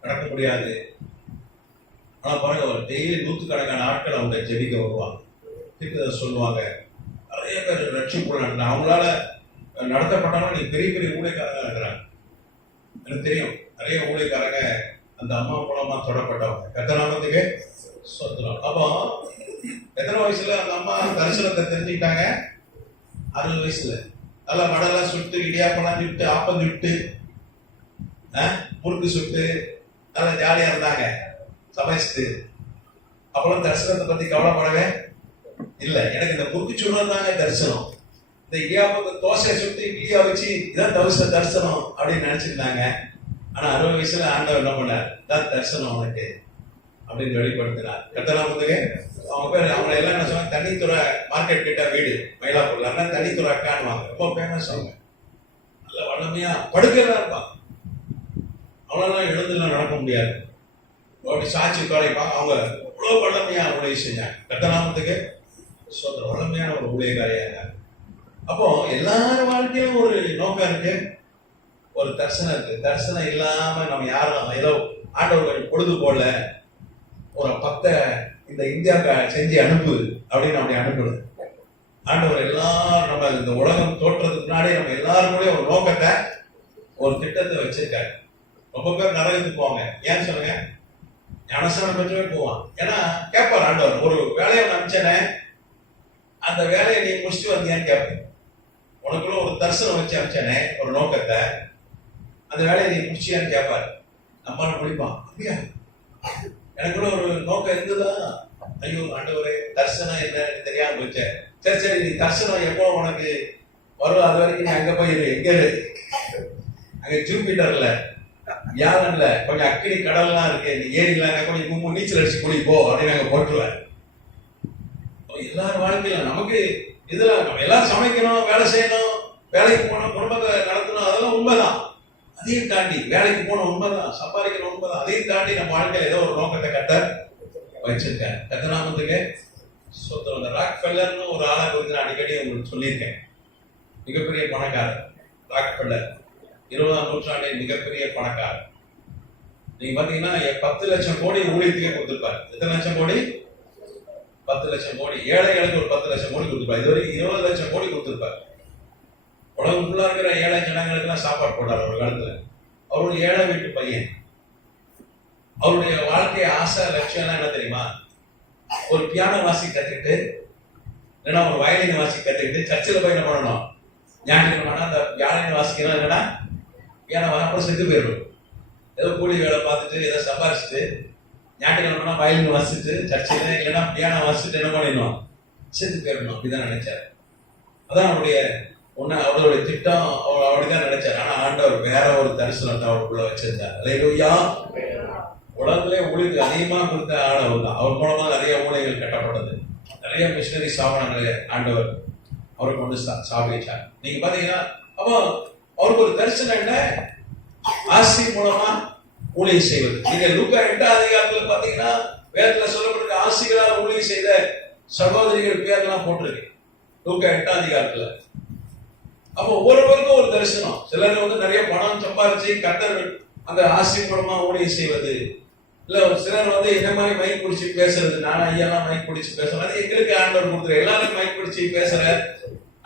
நடக்க முடியாது. ஆனா பாருங்க, ஒரு டெய்லி 100கணக்கான ஆட்கள் அவங்க ஜெபிக்க வருவாங்க, தீர்க்கதரிசனம் சொல்லுவாங்க. நிறைய பேர் ரட்சிப்புள்ள அவங்களால நடத்தப்பட்டாலும் நீ பெரிய பெரிய ஊழியக்காரங்க இருக்கிறாங்க. எனக்கு தெரியும், நிறைய ஊழியக்காரங்க அந்த அம்மா மூலமா தொடப்பட்டவங்க. கர்த்தநாமத்துக்கு ஸ்தோத்திரம். அப்போ எத்தனை வயசுல அந்த அம்மா தரிசனத்தை தெரிஞ்சுக்கிட்டாங்க? 60 வயசுல. நல்லா மடலாம் சுட்டு, இடியாப்பெல்லாம் சுட்டு, ஆப்பம் சுட்டு, முறுக்கு சுட்டு நல்லா ஜாலியா இருந்தாங்க சமைச்சிட்டு. அப்பெல்லாம் தரிசனத்தை பத்தி கவலைப்படவே இல்லை. எனக்கு இந்த முறுக்கு சுடுறது தாங்க தரிசனம், இந்த இடியாப்ப தோசை சுட்டு இட்லியா வச்சு இதான் தரிசனம் அப்படின்னு நினைச்சிருந்தாங்க. ஆனா 60 வயசுல ஆண்டவர் என்ன பண்ணார்? இதான் தரிசனம் உனக்கு அப்படின்னு வெளிப்படுத்தினார். கர்த்தநாமத்துக்கு. அவங்க பேர் அவங்க எல்லாம் என்ன சொன்னாங்க? தண்ணித்துறை மார்க்கெட் கிட்ட வீடு, மயிலாப்பூர்ல. அண்ணா தண்ணித்துறை அக்கான்னுவாங்க, ரொம்ப ஃபேமஸ். அவங்க நல்ல வளமையா படுக்கிறதா இருப்பாங்க, அவ்வளோதான் எழுந்துலாம் நடக்க முடியாது, அப்படி சாட்சி உட்காரிப்பாங்க. அவங்க இவ்வளோ வளமையா உதவி செஞ்சாங்க. கர்த்தநாமத்துக்கு சொல்ற வளமையான ஒரு ஊழியக்காரியாங்க. அப்போ எல்லாரும் வாழ்க்கையிலும் ஒரு நோக்கம் இருக்கு, ஒரு தரிசனம் இருக்கு. தரிசனம் இல்லாம நம்ம யாரும் ஏதோ ஆண்டவர் பொழுது போல ஒரு 10 இந்த இந்தியாவுக்கு செஞ்சு அனுப்பு அப்படின்னு அப்படி அனுப்புறது. ஆண்டவர் எல்லாரும் நம்ம இந்த உலகம் தோற்றதுக்கு முன்னாடி நம்ம எல்லாரும் கூட ஒரு நோக்கத்தை, ஒரு திட்டத்தை வச்சிருக்காரு. ரொம்ப பேர் நரகத்துக்கு போவாங்க. ஏன்னு சொல்லுங்க? ஞானஸ்நானம் பெற்றவே போவான். ஏன்னா கேட்பார் ஆண்டவர், ஒரு வேலையை அனுப்பிச்சனே, அந்த வேலையை நீ முடிச்சுட்டு வந்தியான்னு கேட்பேன். உனக்குள்ள ஒரு தரிசனம் வச்சு அனுப்பிச்சனே ஒரு நோக்கத்தை, அந்த வேலையை நீ முடிச்சியான்னு கேட்பாரு. நம்மளால முடிப்பான். அப்படியா, எனக்குள்ள ஒரு நோக்கம் இருந்ததா? ஐயோ ஆண்டவரே, தரிசனம் என்னன்னு தெரியாம போச்சேன். சரி சரி, நீ தரிசனம் எப்போ உனக்கு வரும், அது வரைக்கும் நீ அங்க போயிரு. எங்க? அங்க ஜூபிட்டர்ல, வியாழன்ல கொஞ்சம் அக்கினி கடல்லாம் இருக்கு, நீ ஏறிலாம் கொஞ்சம் நீச்சல் அடிச்சு குளிப்போ அப்படின்னு நாங்க போட்டுருவேன். எல்லாரும் வாழ்க்கையில நமக்கு இதெல்லாம் நம்ம எல்லாரும் சமைக்கணும், வேலை செய்யணும், வேலைக்கு போகணும், குடும்பத்தை நடத்தணும், அதெல்லாம் உண்மைதான். அதையும் தாண்டி வேலைக்கு போன உண்மைதான், சம்பாதிக்கணும் உண்மைதான். அதையும் தாண்டி நம்ம வாழ்க்கையில ஏதோ ஒரு நோக்கத்தை கட்ட வச்சிருக்கேன். கர்த்தநாமத்துக்கு ஸ்தோத்திரம். இந்த ராக்ஃபெல்லர்னு ஒரு ஆளை குறித்து நான் அடிக்கடி உங்களுக்கு சொல்லியிருக்கேன். மிகப்பெரிய பணக்காரர் ராக்ஃபெல்லர், 20ஆம் நூற்றாண்டின் மிகப்பெரிய பணக்காரர். நீங்க பாத்தீங்கன்னா 10 லட்சம் கோடி ஊழியத்துக்கே கொடுத்திருப்பாரு. எத்தனை லட்சம் கோடி? 10 லட்சம் கோடி. ஏழைகளுக்கு ஒரு 10 லட்சம் கோடி கொடுத்திருப்பாரு. இதுவரை 20 லட்சம் கோடி கொடுத்திருப்பாரு. உலகம் ஃபுல்லா இருக்கிற ஏழை ஜனங்களுக்கு எல்லாம் சாப்பாடு போட்டார் ஒரு காலத்துல. அவருடைய ஏழை வீட்டு பையன். அவருடைய வாழ்க்கை ஆசை லட்சியம் என்ன தெரியுமா? ஒரு பியானோ வாசி கத்துக்கிட்டு, இல்லைன்னா ஒரு வயலின் வாசி கத்துக்கிட்டு சர்ச்சில் போய் என்ன பண்ணணும்? ஞாயிற்றுக்கிழமை அந்த வியாழன் வாசிக்கணும், இல்லைன்னா பியானோ அப்புறம் செத்து போயிடணும். ஏதோ கூலி வேலை பார்த்துட்டு ஏதோ சம்பாரிச்சுட்டு ஞாயிற்றுக்கிழமை வயலின் வாசிச்சுட்டு சர்ச்சில் இல்லைன்னா பியானோ வாசிச்சுட்டு என்ன பண்ணிடணும்? செத்து போயிடணும். அப்படிதான் நினைச்சாரு. அதான் அவருடைய திட்டம். அவர் அப்படிதான் நினைச்சாரு. ஆனா ஆண்டவர் வேற ஒரு தரிசனத்தை அவருக்குள்ள வச்சிருந்தார். அல்லேலூயா. உலகத்திலே ஊழியத்துக்கு அதிகமா கொடுத்த ஆண்டவர் தான். அவர் மூலமா நிறைய ஊழியர்கள் கட்டப்பட்டது. நிறைய மிஷனரி ஸ்தாபனங்களை ஆண்டவர் அவருக்கு கொண்டு ஸ்தாபிச்சார். நீங்க பாத்தீங்கன்னா அப்போ அவருக்கு ஒரு தரிசனம் என்ன? ஆசி மூலமா ஊழியம் செய்வது. நீங்க லூக்கா 8ஆம் அதிகாரத்துல பாத்தீங்கன்னா வேதத்துல சொல்லப்பட்டிருக்க ஆசிகளால் ஊழியம் செய்த சகோதரிகள் பேர்லாம் போட்டிருக்கு லூக்கா 8ஆம் அதிகாரத்துல. அப்போ ஒவ்வொருவருக்கும் ஒரு தரிசனம். சிலர் வந்து நிறைய பணம் சம்பாதிச்சு கர்த்தர் அந்த ஆசி மூலமா ஊழியம் செய்வது. இல்ல சிலர் வந்து என்ன மாதிரி மைக் பிடிச்சி பேசுறது. நானும் ஐயாலாம் மைக் பிடிச்சி பேசுறேன். அது எங்களுக்கு ஆண்டவர் கொடுக்குற எல்லாரும் மைக் பிடிச்சி பேசுற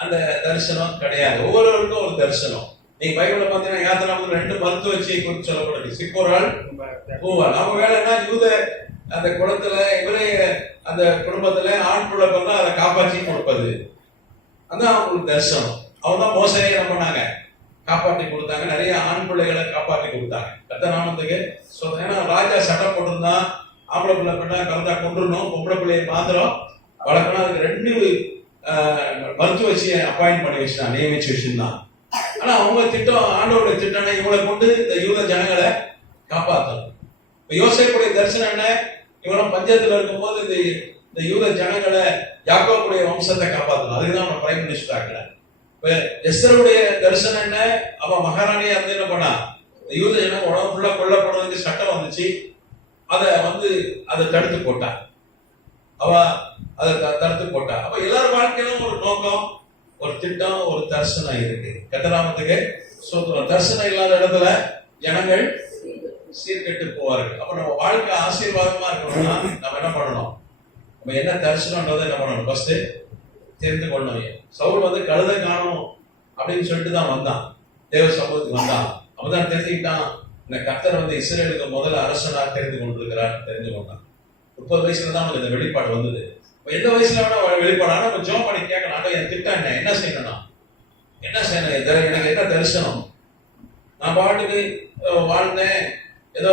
அந்த தரிசனம் கிடையாது. ஒவ்வொருவருக்கும் ஒரு தரிசனம். நீங்க பைபிள்ல பாத்தீங்கன்னா யாத்திராமத்துல 2 மருத்துவ வச்சியை குறித்து சொல்லப்படுது. சிக்கோரால், பூவால். நம்ம வேலை என்ன? யூத அந்த குளத்துல இவரே அந்த குடும்பத்துல ஆண் பிள்ளை பண்ணா அதை காப்பாற்றி கொடுப்பது. அதான் அவங்களுக்கு தரிசனம். அவங்க தான் மோசையை என்ன பண்ணாங்க? காப்பாற்றி கொடுத்தாங்க. நிறைய ஆண் பிள்ளைகளை காப்பாற்றி கொடுத்தாங்க. கர்த்தர் நாமத்துக்கு. ஏன்னா ராஜா சட்டம் போட்டிருந்தா ஆம்பளை பிள்ளை பண்ணா கலந்தா கொண்டுடணும், பொம்பளை பிள்ளையை மாத்திரம் வளர்க்கணும். அதுக்கு 2 மருத்துவ வச்சியை அப்பாயிண்ட் பண்ணி வச்சுட்டான், நியமிச்சு வச்சிருந்தான். ஆனா அவங்க திட்டம், ஆண்டோட திட்டம் இவங்களை கொண்டு இந்த யூத ஜனங்களை காப்பாற்றணும். இப்ப யோசேப்புடைய தரிசனம் என்ன? இவனும் பஞ்சத்துல இருக்கும் போது இந்த யூத ஜனங்களை யாக்கோபுடைய வம்சத்தை காப்பாற்றணும். அதுக்குதான் அவனை பிரைம் மினிஸ்டர் ஆக்கினார். இப்ப எஸ்தருடைய தரிசனம் என்ன? அவன் மகாராணியா இருந்து என்ன பண்ணா? இந்த யூத ஜனம் உடம்பு ஃபுல்லா கொல்லப்படுறதுக்கு சட்டம் வந்துச்சு. அதை தடுத்து போட்டா. அவ அதை தடுத்து போட்டா. அப்ப எல்லார் வாழ்க்கையிலும் ஒரு நோக்கம், ஒரு திட்டம், ஒரு தரிசனம் இருக்கு. கர்த்தராமத்துக்கு ஸ்தோத்திரம். தரிசனம் இல்லாத இடத்துல ஜனங்கள் சீர்கெட்டு போவார்கள். அப்ப நம்ம வாழ்க்கை ஆசீர்வாதமா இருக்கணும்னா நம்ம என்ன பண்ணணும்? நம்ம என்ன தரிசனம்ன்றதை என்ன பண்ணணும்? ஃபர்ஸ்ட் தெரிந்து கொள்ளணும். சவுல் வந்து கழுதை காணும் அப்படின்னு சொல்லிட்டு தான் வந்தான், தேவ சமூகத்துக்கு வந்தான். அவதான் தெரிஞ்சுக்கிட்டான், இந்த கர்த்தர் வந்து இஸ்ரேலுக்கு முதல்ல அரசனா தெரிந்து கொண்டிருக்கிறார். தெரிந்து கொண்டான். 30 வயசுல தான் இந்த வெளிப்பாடு வந்தது. எந்த வயசுல வேணா வெளிப்பாடு. ஆனா நம்ம ஜோம் பண்ணி கேட்கணும், என் திட்டம் என்ன செய்யணும்? என்ன செய்யணும்? எனக்கு என்ன தரிசனம்? நான் பாட்டுக்கு வாழ்ந்தேன், ஏதோ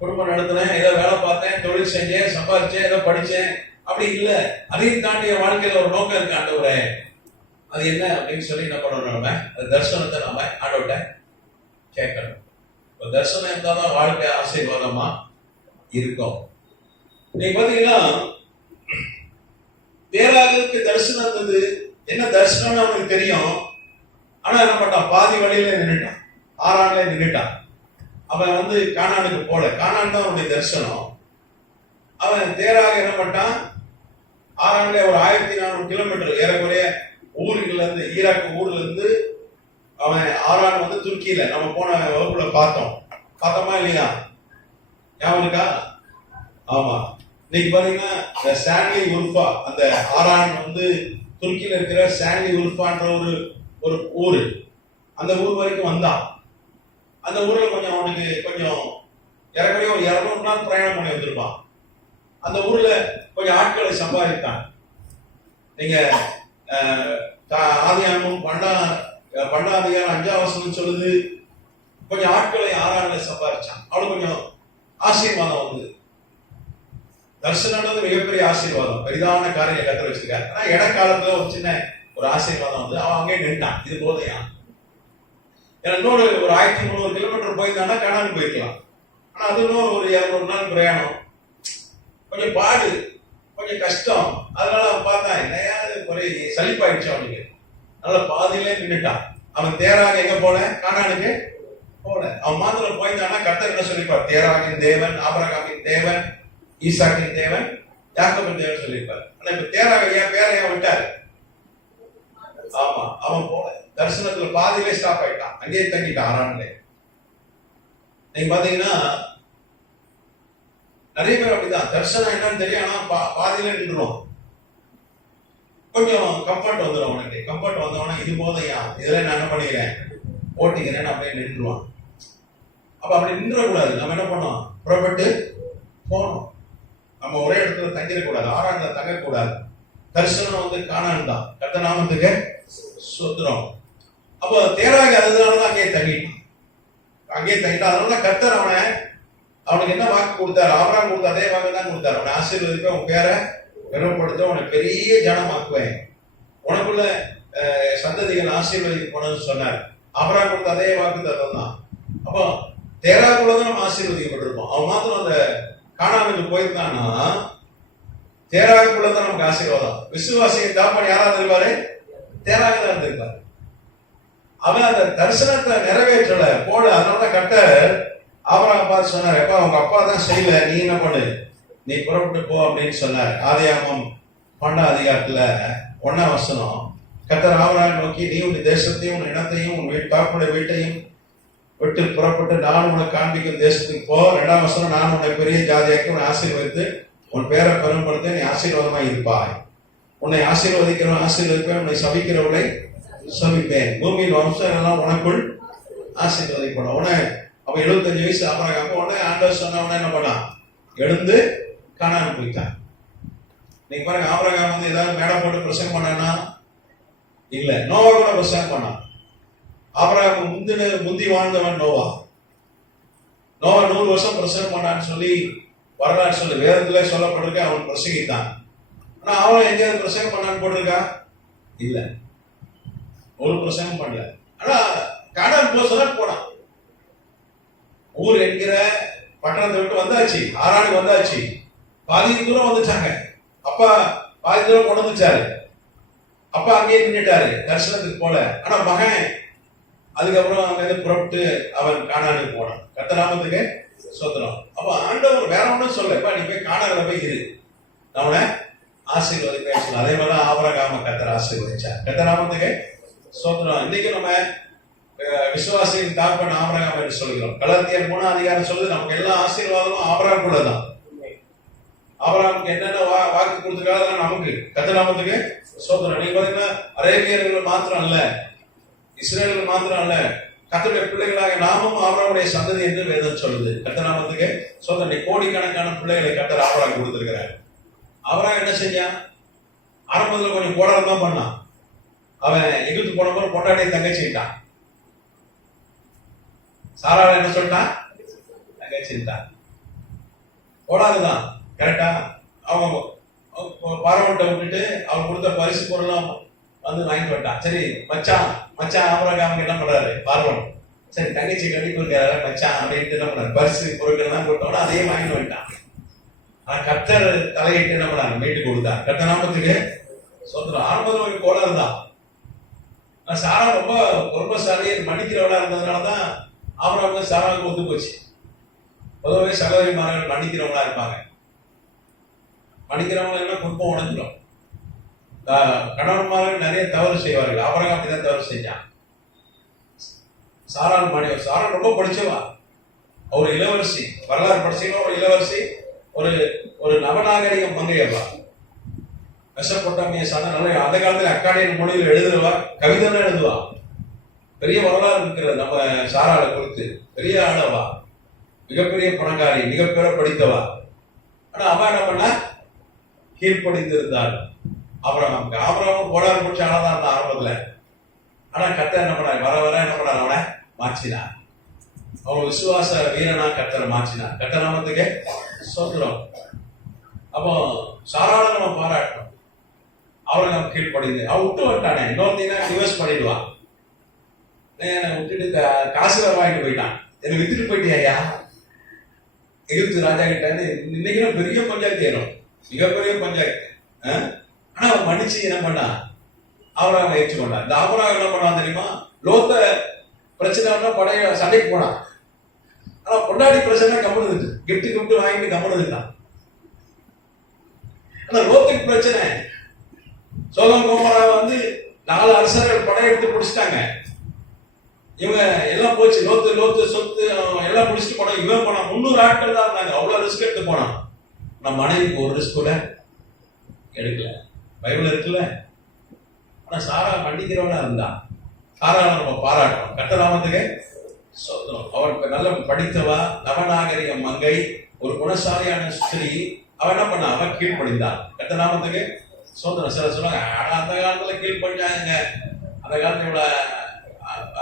குடும்பம் நடத்தினேன், ஏதோ வேலை பார்த்தேன், தொழில் செஞ்சேன், சம்பாதிச்சேன், ஏதோ படிச்சேன், அப்படி இல்லை. அதையும் தாண்டி என் வாழ்க்கையில ஒரு நோக்கம் இருக்கு ஆண்டவரே. அது என்ன அப்படின்னு சொல்லி என்ன பண்ணணும்? நம்ம அந்த தரிசனத்தை நம்ம ஆண்டவர்கிட்ட கேட்கணும். தரிசனம் இருந்தாதான் வாழ்க்கை ஆசீர்வாதமா இருக்கும். நீங்க பாத்தீங்கன்னா தேராகுக்கு தரிசனம் இருந்தது. என்ன தரிசனம்னு அவனுக்கு தெரியும். ஆனா என்ன பண்ணான்? பாதி வழியில நின்றுட்டான், ஆறான்ல நின்றுட்டான். அவன் வந்து கானானுக்கு போல. கானான் தான் அவனுடைய தரிசனம். அவன் தேராக என்ன பண்ணான்? ஆறான்ல ஒரு 1400 கிலோமீட்டர் ஏறக்குறைய ஊர்ல இருந்து, ஈராக் ஊர்ல இருந்து அவன் ஆறான் வந்து துருக்கியில நம்ம போன வகுப்புல பார்த்தோமா இல்லையா? ஞாபகம் இருக்கா? ஆமா. இன்னைக்கு பாத்தீங்கன்னா சாண்ட்லி உல்ஃபா, அந்த ஆரான் வந்து துருக்கியில இருக்கிற சாண்ட்லி உல்ஃபான்ற ஒரு ஊரு. அந்த ஊர் வரைக்கும் வந்தான். அந்த ஊர்ல கொஞ்சம் அவனுக்கு ஏறக்குறைய ஒரு 200 நாள் பிரயாணம் பண்ணி வந்திருப்பான். அந்த ஊர்ல கொஞ்சம் ஆட்களை சம்பாதித்தான். நீங்க ஆதியாகமம் 12ஆம் அதிகாரம் 5ஆம் வசனம் சொல்லுது, கொஞ்சம் ஆட்களை ஆறான்ல சம்பாதிச்சான். அவனுக்கு கொஞ்சம் ஆசீர்வாதம் வந்து. தரிசனம்ன்றது மிகப்பெரிய ஆசீர்வாதம், பெரிதான காரியம் கத்த வச்சிருக்காரு. ஆனா இடக்காலத்துல ஒரு சின்ன ஒரு ஆசீர்வாதம் வந்து அவன் அங்கே நின்றான். இது போதையா? இன்னொரு ஒரு 1300 கிலோமீட்டர் போயிருந்தானா கானான் போயிருக்கலாம். ஆனா அது இன்னொரு ஒரு 200 நாள் பிரயாணம், கொஞ்சம் பாடு, கொஞ்சம் கஷ்டம். அதனால அவன் பார்த்தான், என்னையா குறை சலிப்பாயிடுச்சு அவனுக்கு. அதனால பாதியிலே நின்றுட்டான். அவன் தேராக எங்க போல? கானானுக்கு போல. அவன் மாத்திரம் போயிருந்தானா கர்த்தர் என்ன சொல்லிப்பார்? தேராகின் தேவன், ஆபிரகாமின் தேவன், ஈசாக்கின் தேவன், யாக்கோபின் தேவன் சொல்லியிருப்பார். ஆனா இப்ப தேராக பேரை விட்டாரு. ஆமா, அவன் போல தரிசனத்துல பாதியிலே ஸ்டாப் ஆயிட்டான், அங்கேயே தங்கிட்டான் ஆறான்ல. நீங்க பாத்தீங்கன்னா நிறைய பேர் அப்படிதான். தரிசனம் என்னன்னு தெரியும், ஆனா பாதியில நின்றுடும். கொஞ்சம் கம்ஃபர்ட் வந்துடும். உனக்கு கம்ஃபர்ட் வந்தவொடனே இது போதையா, இதெல்லாம் நான் என்ன பண்ணிக்கிறேன் ஓட்டிக்கிறேன் அப்படியே நின்றுவான். அப்ப அப்படி நின்றக்கூடாது. நம்ம என்ன பண்ணோம், புறப்பட்டு போனோம். நம்ம ஒரே இடத்துல தங்கிடக்கூடாது, ஆறாங்க தங்கக்கூடாது. தரிசனம் வந்து காணான் தான். கர்த்தர் நாமத்துக்கு ஸ்தோத்திரம். அப்போ தேராக அதனாலதான் அங்கேயே தங்கிட்டான். அதனால கர்த்தர் அவனுக்கு என்ன வாக்கு கொடுத்தாரு, ஆபிரகாம் கொடுத்த அதே வாக்கு தான் கொடுத்தாரு. அவனை ஆசீர்வதிப்பேன், உன் பேரை பெருமைப்படுத்த, உனக்கு பெரிய ஜனமாக்குவேன், உனக்குள்ள சந்ததிகள் ஆசீர்வதிக்கணும்னு சொன்னார். ஆபிரகாம் கொடுத்த அதே வாக்கு தான். அப்போ தேராக்குள்ளதான் நம்ம ஆசீர்வதிக்கப்பட்டிருப்போம். அவன் மாத்திரம் அந்த கானானுக்கு போயிருந்தான்னா தேராகுள்ளதான் நமக்கு ஆசீர்வாதம். விசுவாசியை தாப்பன் யாராவது இருப்பாரு, தேராக தான் இருந்திருப்பாரு. அவன் அந்த தரிசனத்தை நிறைவேற்றல போல. அதனாலதான் கர்த்தர் ஆபிரகாம் பார்த்து சொன்னார், எப்பா உங்க அப்பா தான் செய்யல, நீ என்ன பண்ணு, நீ புறப்பட்டு போ அப்படின்னு சொன்னார். ஆதியாகமம் 12 அதிகாரத்துல 1ஆம் வசனம். கர்த்தர் ஆபிரகாமை நோக்கி, நீ உன் தேசத்தையும் உன் இனத்தையும் உன் தாப்புடைய வீட்டையும் விட்டு புறப்பட்டு நான் உனக்கு காண்பிக்கும் தேசத்துக்கு போ. 2ஆம் வசனம், நான் உன்னை பெரிய ஜாதியாக்கி உன்னை ஆசீர்வதித்து உன் பேரை பெருமைப்படுத்த நீ ஆசீர்வாதமாய் இருப்பாய். உன்னை ஆசீர்வதிக்கிறவன் ஆசீர்வதிப்பேன், உன்னை சபிக்கிறவளை சபிப்பேன். பூமியின் வம்சம் எல்லாம் உனக்குள் ஆசீர்வதிப்படும். உடனே அவன் 75 வயசு ஆபிரகாம். உடனே ஆண்டவர் சொன்ன உடனே என்ன பண்ணான், எழுந்து கானான் போயிட்டான். நீங்க பாருங்க, ஆபிரகாம் வந்து ஏதாவது மேடை போட்டு பிரசங்கம் பண்ணானா இல்ல. நோவா கூட பிரசங்கம் பண்ணான். ஆபிரகாம் முந்தி வாழ்ந்தவன் நோவா. 100 வருஷம் பிரசங்கம் பண்ணான்னு சொல்லி வரலாறு சொல்லு, வேதத்துல சொல்லப்பட்டிருக்க. அவன் பிரசங்கித்தான். ஆனா அவன் எங்கேயாவது பிரசங்கம் பண்ணான்னு போட்டிருக்கா இல்ல, ஒரு பிரசங்கம் பண்ணல. ஆனா கானான் போசதான் போனான். ஊர் என்கிற பட்டணத்தை விட்டு வந்தாச்சு, ஆறானுக்கு வந்தாச்சு, பாதி தூரம் வந்துட்டாங்க. அப்பா பாதி தூரம் கொண்டு வந்துச்சாரு. அப்பா அங்கேயே நின்றுட்டாரு தரிசனத்துக்கு போல. ஆனா மகன் அதுக்கப்புறம் அங்க புறப்பட்டு அவன் கானானுக்கு போனான். கர்த்தர் நாமத்துக்கு ஸ்தோத்திரம். அப்ப ஆண்டவர் வேற ஒன்றும் சொல்லப்பா, நீ போய் கானான்ல போய் இரு, நான் உன்னை ஆசீர்வதிப்பேன் சொல்ல. அதே மாதிரிதான் ஆபிரகாமை கர்த்தர் ஆசீர்வதிச்சார். கர்த்தர் நாமத்துக்கு ஸ்தோத்திரம். இன்னைக்கு நம்ம விசுவாசியின் தாப்பன் ஆபிரகாம் என்று சொல்கிறோம். கலாத்தியர் 3ஆம் அதிகாரம் சொல்லுது, நமக்கு எல்லா ஆசீர்வாதமும் ஆபிரகாமுக்குள்ளதான். ஆபிரகாமுக்கு என்னென்ன வாக்கு கொடுத்துருக்காங்க நமக்கு. கர்த்தர் நாமத்துக்கு ஸ்தோத்திரம். நீங்க பாத்தீங்கன்னா அரேபியர்கள் மாத்திரம் அல்ல, இஸ்ரேலர்கள் மாத்திரம் அல்ல, கர்த்தருடைய பிள்ளைகளாக நாமும் ஆபிரகாமுடைய சந்ததி என்று வேதம் சொல்லுது. கர்த்தர் நாமத்துக்கு ஸ்தோத்திரம். கோடிக்கணக்கான பிள்ளைகளை கர்த்தர் ஆபிரகாம் கொடுத்திருக்கிறார். ஆபிரகாம் என்ன செஞ்சான், ஆரம்பத்தில் கொஞ்சம் கோடாரம் தான் பண்ணான். அவன் எகிப்து போன போது பொண்டாட்டியை தங்கச்சிட்டான். சாராள என்ன சொல்லிட்டான், தங்கச்சிட்டான். கோடாதுதான் கரெக்டா. அவங்க பார்வன்ட்ட விட்டுட்டு அவன் கொடுத்த பரிசு பொருளும் வந்து வாங்கிட்டு வந்துட்டான். சரி மச்சான் ஆபிரகாமுக்கு என்ன பண்றாரு பார்வன், சரி தங்கச்சி கண்டிப்பு இருக்காரு மச்சான் அப்படின்ட்டு என்ன பண்ணாரு, பரிசு பொருட்கள் தான் கொடுத்தோட அதையே வாங்கிட்டு வந்துட்டான். ஆனா கர்த்தர் தலையிட்டு என்ன பண்ணாரு, மீட்டு கொடுத்தார். கர்த்தர் நாமத்துக்கு சொந்தம். ஆரம்பத்தில் கோளாறு தான். சாரா ரொம்ப சாரியை மன்னிக்கிறவளா இருந்ததுனாலதான் ஆபிரகாம் சாராவுக்கு ஒத்து போச்சு. பொதுவாக சகோதரிமார்கள் மன்னிக்கிறவங்களா இருப்பாங்க. மன்னிக்கிறவங்க என்ன குடும்பம் உடஞ்சிடும். கணவன்மார்கள் நிறைய தவறு செய்வார்கள். ஆபிரகாம் அப்படிதான் தவறு செஞ்சான். சாரா ரொம்ப படிச்சவா, ஒரு இளவரசி. வரலாறு படிச்சீங்கன்னா ஒரு இளவரசி, ஒரு நவநாகரிக மங்கையவா. மெசொப்பொட்டாமியா நல்ல அந்த காலத்துல அக்காடியன் மொழியில் எழுதுவா, கவிதை எழுதுவா. பெரிய வரலாறு இருக்கிறது நம்ம சாராளை குறித்து. பெரிய ஆளவா, மிகப்பெரிய பணக்காரி, மிகப்பெரிய படித்தவா. ஆனா அவன் என்ன பண்ண, கீழ்ப்படிந்து இருந்தார் ஆபிரகாம் கோடாறு பிடிச்ச ஆளதான் இருந்தான் ஆரம்பத்துல. ஆனா கர்த்தர் என்ன பண்ணார், வர என்ன பண்ணார், அவனை மாற்றினார். அவன் விசுவாச வீரனா கர்த்தர் மாற்றினார். கர்த்தர் நாமத்துக்கு ஸ்தோத்திரம். அப்போ சாராள நம்ம பாராட்டணும். அவளை நம்ம கீழ்ப்படிந்து அவன் விட்டு வந்துட்டானே, இன்னொருத்தீங்கன்னா டிவோர்ஸ் பண்ணிடுவான். விட்டுட்டு காசு வாங்கிட்டு போயிட்டான். எனக்கு வித்துட்டு போயிட்டியா எகிப்து ராஜா கிட்ட. இன்னைக்கு பெரிய பஞ்சாயத்து ஏறும், மிகப்பெரிய பஞ்சாயத்து. ஆனா அவன் மன்னிச்சு என்ன பண்ணா, அவன் ஏற்றுக்கொண்டான். இந்த ஆபிரகாம் என்ன பண்ணான் தெரியுமா, லோத்த பிரச்சனை படைய சண்டைக்கு போனான். ஆனா பொண்டாடி பிரச்சனை கம்முனு கிஃப்ட் வாங்கிட்டு கம்முனுட்டான். ஆனா லோத்துக்கு பிரச்சனை, சோதம் கோமரா வந்து 4 அரசர்கள் படையெடுத்து பிடிச்சிட்டாங்க. இவங்க எல்லாம் போச்சு, லோத்து சொத்து எல்லாம் முடிச்சுட்டு போனா. இவன் போனா 300 ஆட்கள் தான் இருந்தாங்க. அவ்வளவு ரிஸ்க் எடுத்து போனான். நம்ம மனைவிக்கு ஒரு ரிஸ்க் கூட எடுக்கல. பைபிள் இருக்குல்ல. ஆனா சாரா மன்னிக்கிறவனா இருந்தா. சாரா நம்ம பாராட்டணும். கர்த்தராமத்துக்கு சொந்தம். அவள் நல்ல படித்தவா, நவநாகரிக மங்கை, ஒரு குணசாலியான ஸ்திரீ. அவன் என்ன பண்ணா? அவன் கீழ்ப்படிந்தான். கர்த்தராமத்துக்கு சொந்தம். சில சொல்லுவாங்க, அந்த காலத்துல கீழ்ப்படிஞ்சாங்க, அந்த காலத்துல இவ்வளவு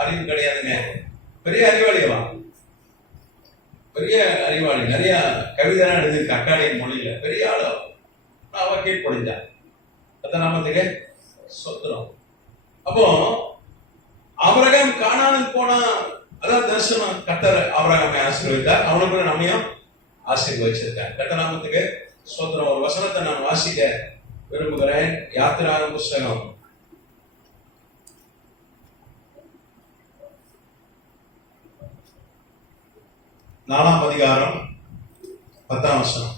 அறிவு கிடையாதுங்க. பெரிய அறிவாளிவா, பெரிய அறிவாளி, நிறைய கவிதை எழுதியிருக்கு அக்காடியின் மொழியில. பெரிய ஆளு. அவ கீழ்ப்படிஞ்சான். கர்த்தராமத்துக்கு சொந்தம். அப்போ ஆபிரகாம் கானானுக்கு போனா, அதான் தரிசனம். கர்த்தர் ஆபிரகாமை ஆசீர்வதித்தார். அவனுக்கு நம்மையும் ஆசீர்வதிச்சிருக்கார். கர்த்தராமத்துக்கு ஸ்தோத்திரம். ஒரு வசனத்தை நான் வாசிக்க விரும்புகிறேன். யாத்திராகம புஸ்தகம் 4ஆம் அதிகாரம் 10ஆம் வசனம்.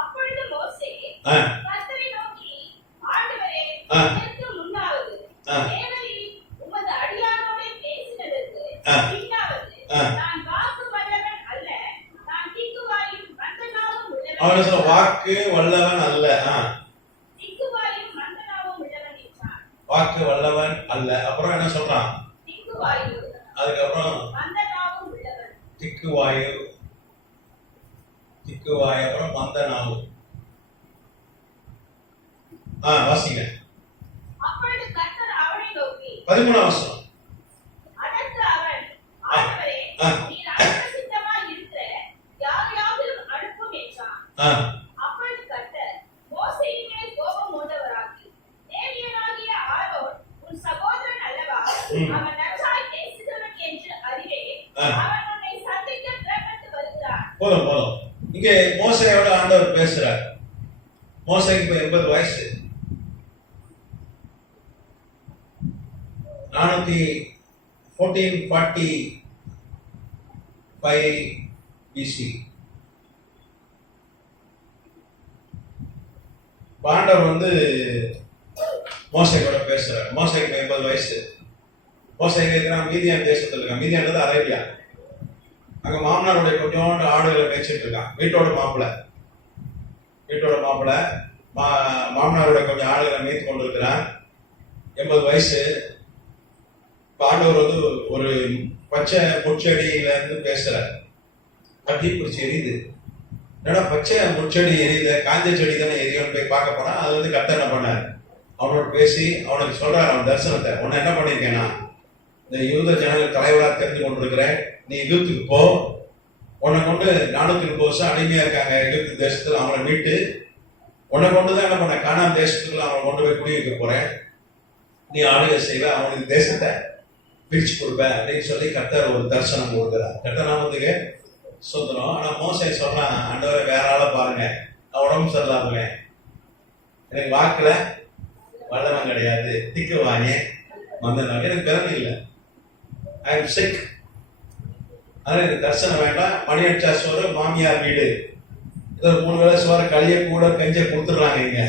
அப்பொழுது மோசே கர்த்தரை நோக்கி, ஆண்டவரே, எனக்கு முன்னாவது தேவரீர் உமது அடியானோடே பேசினதற்கு பின்னாவது நான் வாக்கு வல்லவன் அல்ல, நான் திக்குவாயும் மந்தனாவும் உள்ளவன். அவன் சொல்ற வாக்கு வல்லவன் அல்ல, திக்குவாயும் மந்தனாவும் உள்ளவன் என்றான். வாக்கு வல்லவன் அல்ல. அப்புறம் என்ன சொல்றான்? திக்குவாயும், அதுக்கப்புறம் மந்தனாவும் உள்ளவன். திக்குவாயு, அப்புறம் மந்தனாவு. வாசிங்க. அப்பொழுது கர்த்தர் அவனை நோக்கி, 13ஆம் வசனம். அதற்கு அவன், ஆண்டவரே, நீர் அனுப்பசித்தமாய் இருக்கிற யாரையாவது அனுப்பும் என்றான். அப்பொழுது கர்த்தர் மோசேயின் மேல் கோபம் மூண்டவராகி, லேவியனாகிய ஆரோன் உன் சகோதரன் அல்லவா, அவன் நன்றாய் பேசுகிறவன் என்று அறிவே, அவன் உன்னை சந்திக்க புறப்பட்டு வருகிறான். போதும். இங்கே மோசேயோட ஆண்டவர் பேசுறார். மோசேக்கு இப்ப 80 வயசு. 1445 BC. ஆண்டவர் மோசே கூட பேசுறார். மோசேக்கு 80 வயசு. மோசே இருக்கிறான் மீதியான் தேசத்துல இருக்கான். மீதியான்றது அரேபியா. அங்க மாமனாருடைய கொஞ்சோண்டு ஆடுகளை மேய்ச்சிட்டு இருக்கான். வீட்டோட மாப்பிள்ள மாமனாருடைய கொஞ்சம் ஆடுகளை மேய்த்து கொண்டு இருக்கிறான். 80 வயசு. ஆண்டவர் ஒரு பச்சை முச்செடியில இருந்து பேசுறார். கட்டி பிடிச்சி எரியுது. என்னடா பச்சை முச்செடி எரியுது, காஞ்ச செடி தானே எரியும் போய் பார்க்க போனா, அது கர்த்தர் என்ன பண்ணார்? அவனோட பேசி அவனுக்கு சொல்றாரு அவன் தரிசனத்தை. உன்னை என்ன பண்ணிருக்கேன்னா, இந்த யூத ஜனங்கள் தலைவராக தெரிந்து கொண்டிருக்கிறேன். நீ எகிப்துக்கு போ. உன்னை கொண்டு 430 வருஷம் அடிமையா இருக்காங்க எகிப்து தேசத்துல. அவங்களை மீட்டு உன்னை கொண்டுதான் என்ன பண்ண, கானான் தேசத்துக்குள்ள அவங்களை கொண்டு போய் குடி வைக்க போறேன். நீ ஆளுகை செய்வ, அவனுக்கு தேசத்தை பிரிச்சு கொடுப்ப அப்படின்னு சொல்லி கர்த்தர் ஒரு தரிசனம் கொடுக்கிறார். கர்த்தர் நாமத்துக்கு சொந்தம். ஆனா மோசே சொல்றான், ஆண்டவரை வேற ஆளை பாருங்க, நான் உடம்பு சரியில்லாமங்க, எனக்கு வாக்குல வல்லவன் கிடையாது, திக்கு வாங்க வந்தனால எனக்கு பிறகு இல்லை, ஐ எம் சிக், அதனால எனக்கு தரிசனம் வேண்டாம். மணி அடிச்சா சோறு, மாமியார் வீடு, ஏதோ 3 வேளை சோறு களிய கூட கஞ்ச கொடுத்துடுறாங்க. இங்க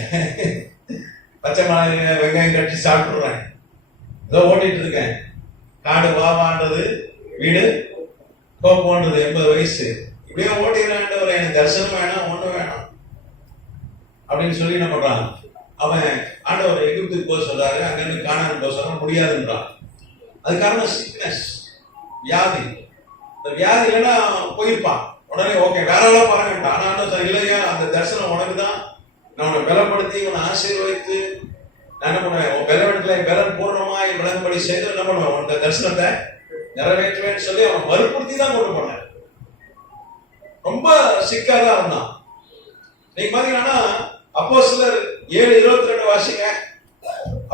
பச்சை மிளகாய் வெங்காயம் கட்டி சாப்பிட்டுடுறேன், ஏதோ ஓட்டிட்டு இருக்கேன். காடு வாவான்றது, வீடு கோப்போன்றது. 80 வயசு இப்படியே ஓட்டிடுறான்ட்டு எனக்கு தரிசனம் வேணாம், ஒண்ணு வேணாம் அப்படின்னு சொல்லி என்ன பண்றான் அவன். ஆண்டவர் எகிப்துக்கு போக சொல்றாரு, அங்கிருந்து கானான் போக சொல்ற முடியாதுன்றான். அது காரணம் சிக்னஸ், வியாதி. இந்த வியாதி இல்லைன்னா போயிருப்பான் உடனே. ஓகே வேற எல்லாம் பாருங்கட்டான். ஆனா இல்லையா, அந்த தரிசனம் உனக்கு தான், நான் உன்னை பலப்படுத்தி உன்னை ஆசீர்வதித்து நான் என்ன பண்ணுவேன், உன் பலவீனத்துல பலன் பூர்ணமாய் விளங்கும்படி செய்து என்ன பண்ணுவேன், உன் தரிசனத்தை நிறைவேற்றுவேன்னு சொல்லி அவன் வற்புறுத்தி தான் கொண்டு போனார். ரொம்ப சிக்காதான் இருந்தான். நீங்க பாத்தீங்கன்னா அப்போஸ்தலர் 7:22 வாசிங்க.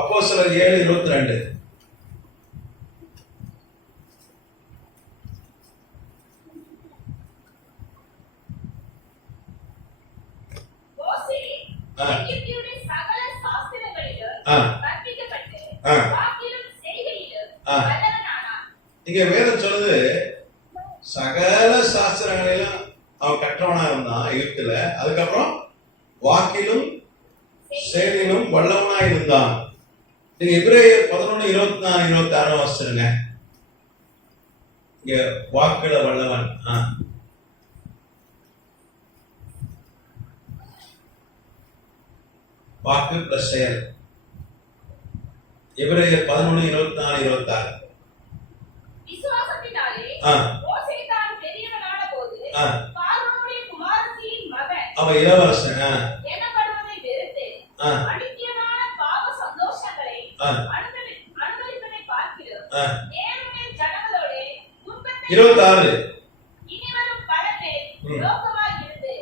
அப்போஸ்தலர் 7:22. இங்க வேதம் சொல்லுது, சகல சாஸ்திரங்களிலும் அவன் கற்றவனா இருந்தான் எகிப்துல. அதுக்கப்புறம் வாக்கிலும் செயலிலும் வல்லவனா இருந்தான். நீங்க எபிரேயர் 11:24, 26 வாசிச்சிருங்க. இங்க வாக்குல வல்லவன். வாக்கு பிளஸ் செயல். எபிரேயர் 11:24, 26. விசுவாசத்தினாலே மோசே தான் பெரியவனான போது பார்வோனுடைய குமாரத்தியின் மகன் அவன் இளவரசன் எனப்படுவதை வெறுத்து அநித்தியமான பாவ சந்தோஷங்களை அனுபவிப்பதை பார்க்கிறோம். தேவனுடைய ஜனங்களோட துன்பத்தை 26 இனிவரும் பல பேர் லோகமாய் இருந்து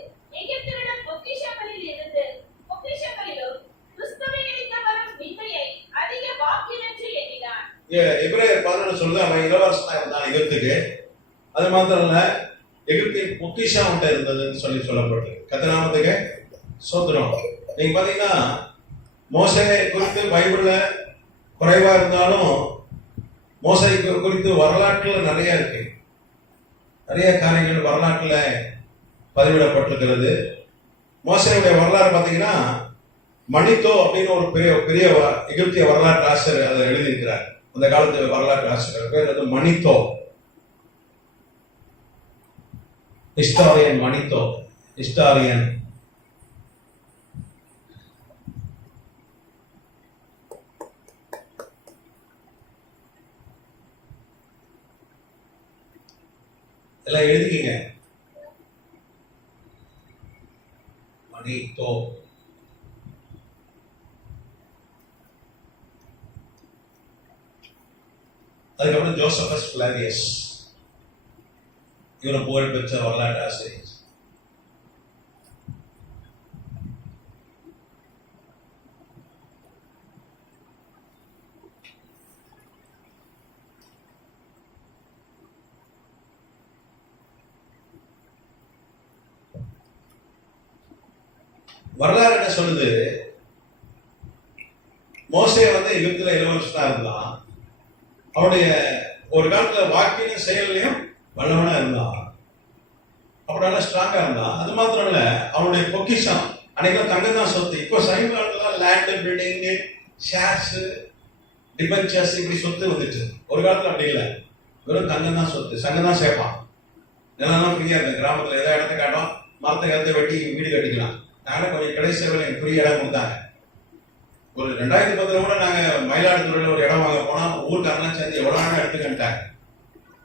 எகிப்தியரிடம் பொக்கிஷங்களிலும் கிறிஸ்துவை எடுக்க வரும் விந்தையை அதிக பாக்கியென்று எண்ணினான். எபிரேயர் 11 சொல்லுது அவன் இளவரசனா இருந்தான் எகிப்துக்கு. அது மாத்திரம் இல்ல, எகிப்தின் பொக்கிஷம் அவன்கிட்ட இருந்ததுன்னு சொல்லப்பட்டிருக்கு. கர்த்தர் நாமத்துக்கு ஸ்தோத்திரம். நீங்க பாத்தீங்கன்னா மோசே குறித்து பைபிள்ல குறைவா இருந்தாலும் மோசே குறித்து வரலாற்றுல நிறைய இருக்கு. நிறைய காரியங்கள் வரலாற்றுல பதிவிடப்பட்டிருக்கிறது. மோசேயுடைய வரலாறு பாத்தீங்கன்னா மணித்தோ அப்படின்னு ஒரு பெரிய எகிப்திய வரலாற்று ஆசிரியர் அதை எழுதியிருக்கிறார். அந்த காலத்து வரலாற்று ஆசிரியர் பேர் வந்து மணித்தோ, ஹிஸ்டாரியன். மணித்தோ ஹிஸ்டாரியன். எல்லாம் எழுதிக்கீங்க. மணித்தோ. அதுக்கப்புறம் ஜோசபஸ் பிளாவியஸ், இவரை புகழ் பெற்ற வரலாற்று ஆசிரியர். வரலாறு என்ன சொல்லுது? மோசே வந்து எகிப்துல இளவரசனா இருந்தான். அவனுடைய ஒரு காலத்துல வாக்கிலும் செயலையும் வல்லவனா இருந்தான். அப்படி நல்லா ஸ்ட்ராங்கா இருந்தான். அது மாத்திரம் இல்ல, அவனுடைய பொக்கிஷம் அன்னைக்கு தங்கம் தான் சொத்து. இப்போ சமீப காலத்துல லேண்ட், பில்டிங், ஷேர்ஸ், டிபென்ச்சர்ஸ் இப்படி சொத்து வந்துச்சு. ஒரு காலத்துல அப்படி இல்லை, வெறும் தங்கம் தான் சொத்து. சங்கம் தான் சேர்ப்பான். நிலம் ஃப்ரீயா இருக்கு. கிராமத்துல ஏதோ இடத்த காட்டும், மரத்தை கருத்தை வெட்டி வீடு கட்டிக்கலாம். நாங்க கொஞ்சம் கடை சேவையில் எனக்கு ஃப்ரீ இடம் கொடுத்தாங்க. ஒரு 2010 கூட நாங்க மயிலாடுதுறையில ஒரு இடம் வாங்க போனா ஊருக்காரெல்லாம் சேர்ந்து எவ்வளவு நேரம் எடுத்துக்கிட்டாங்க.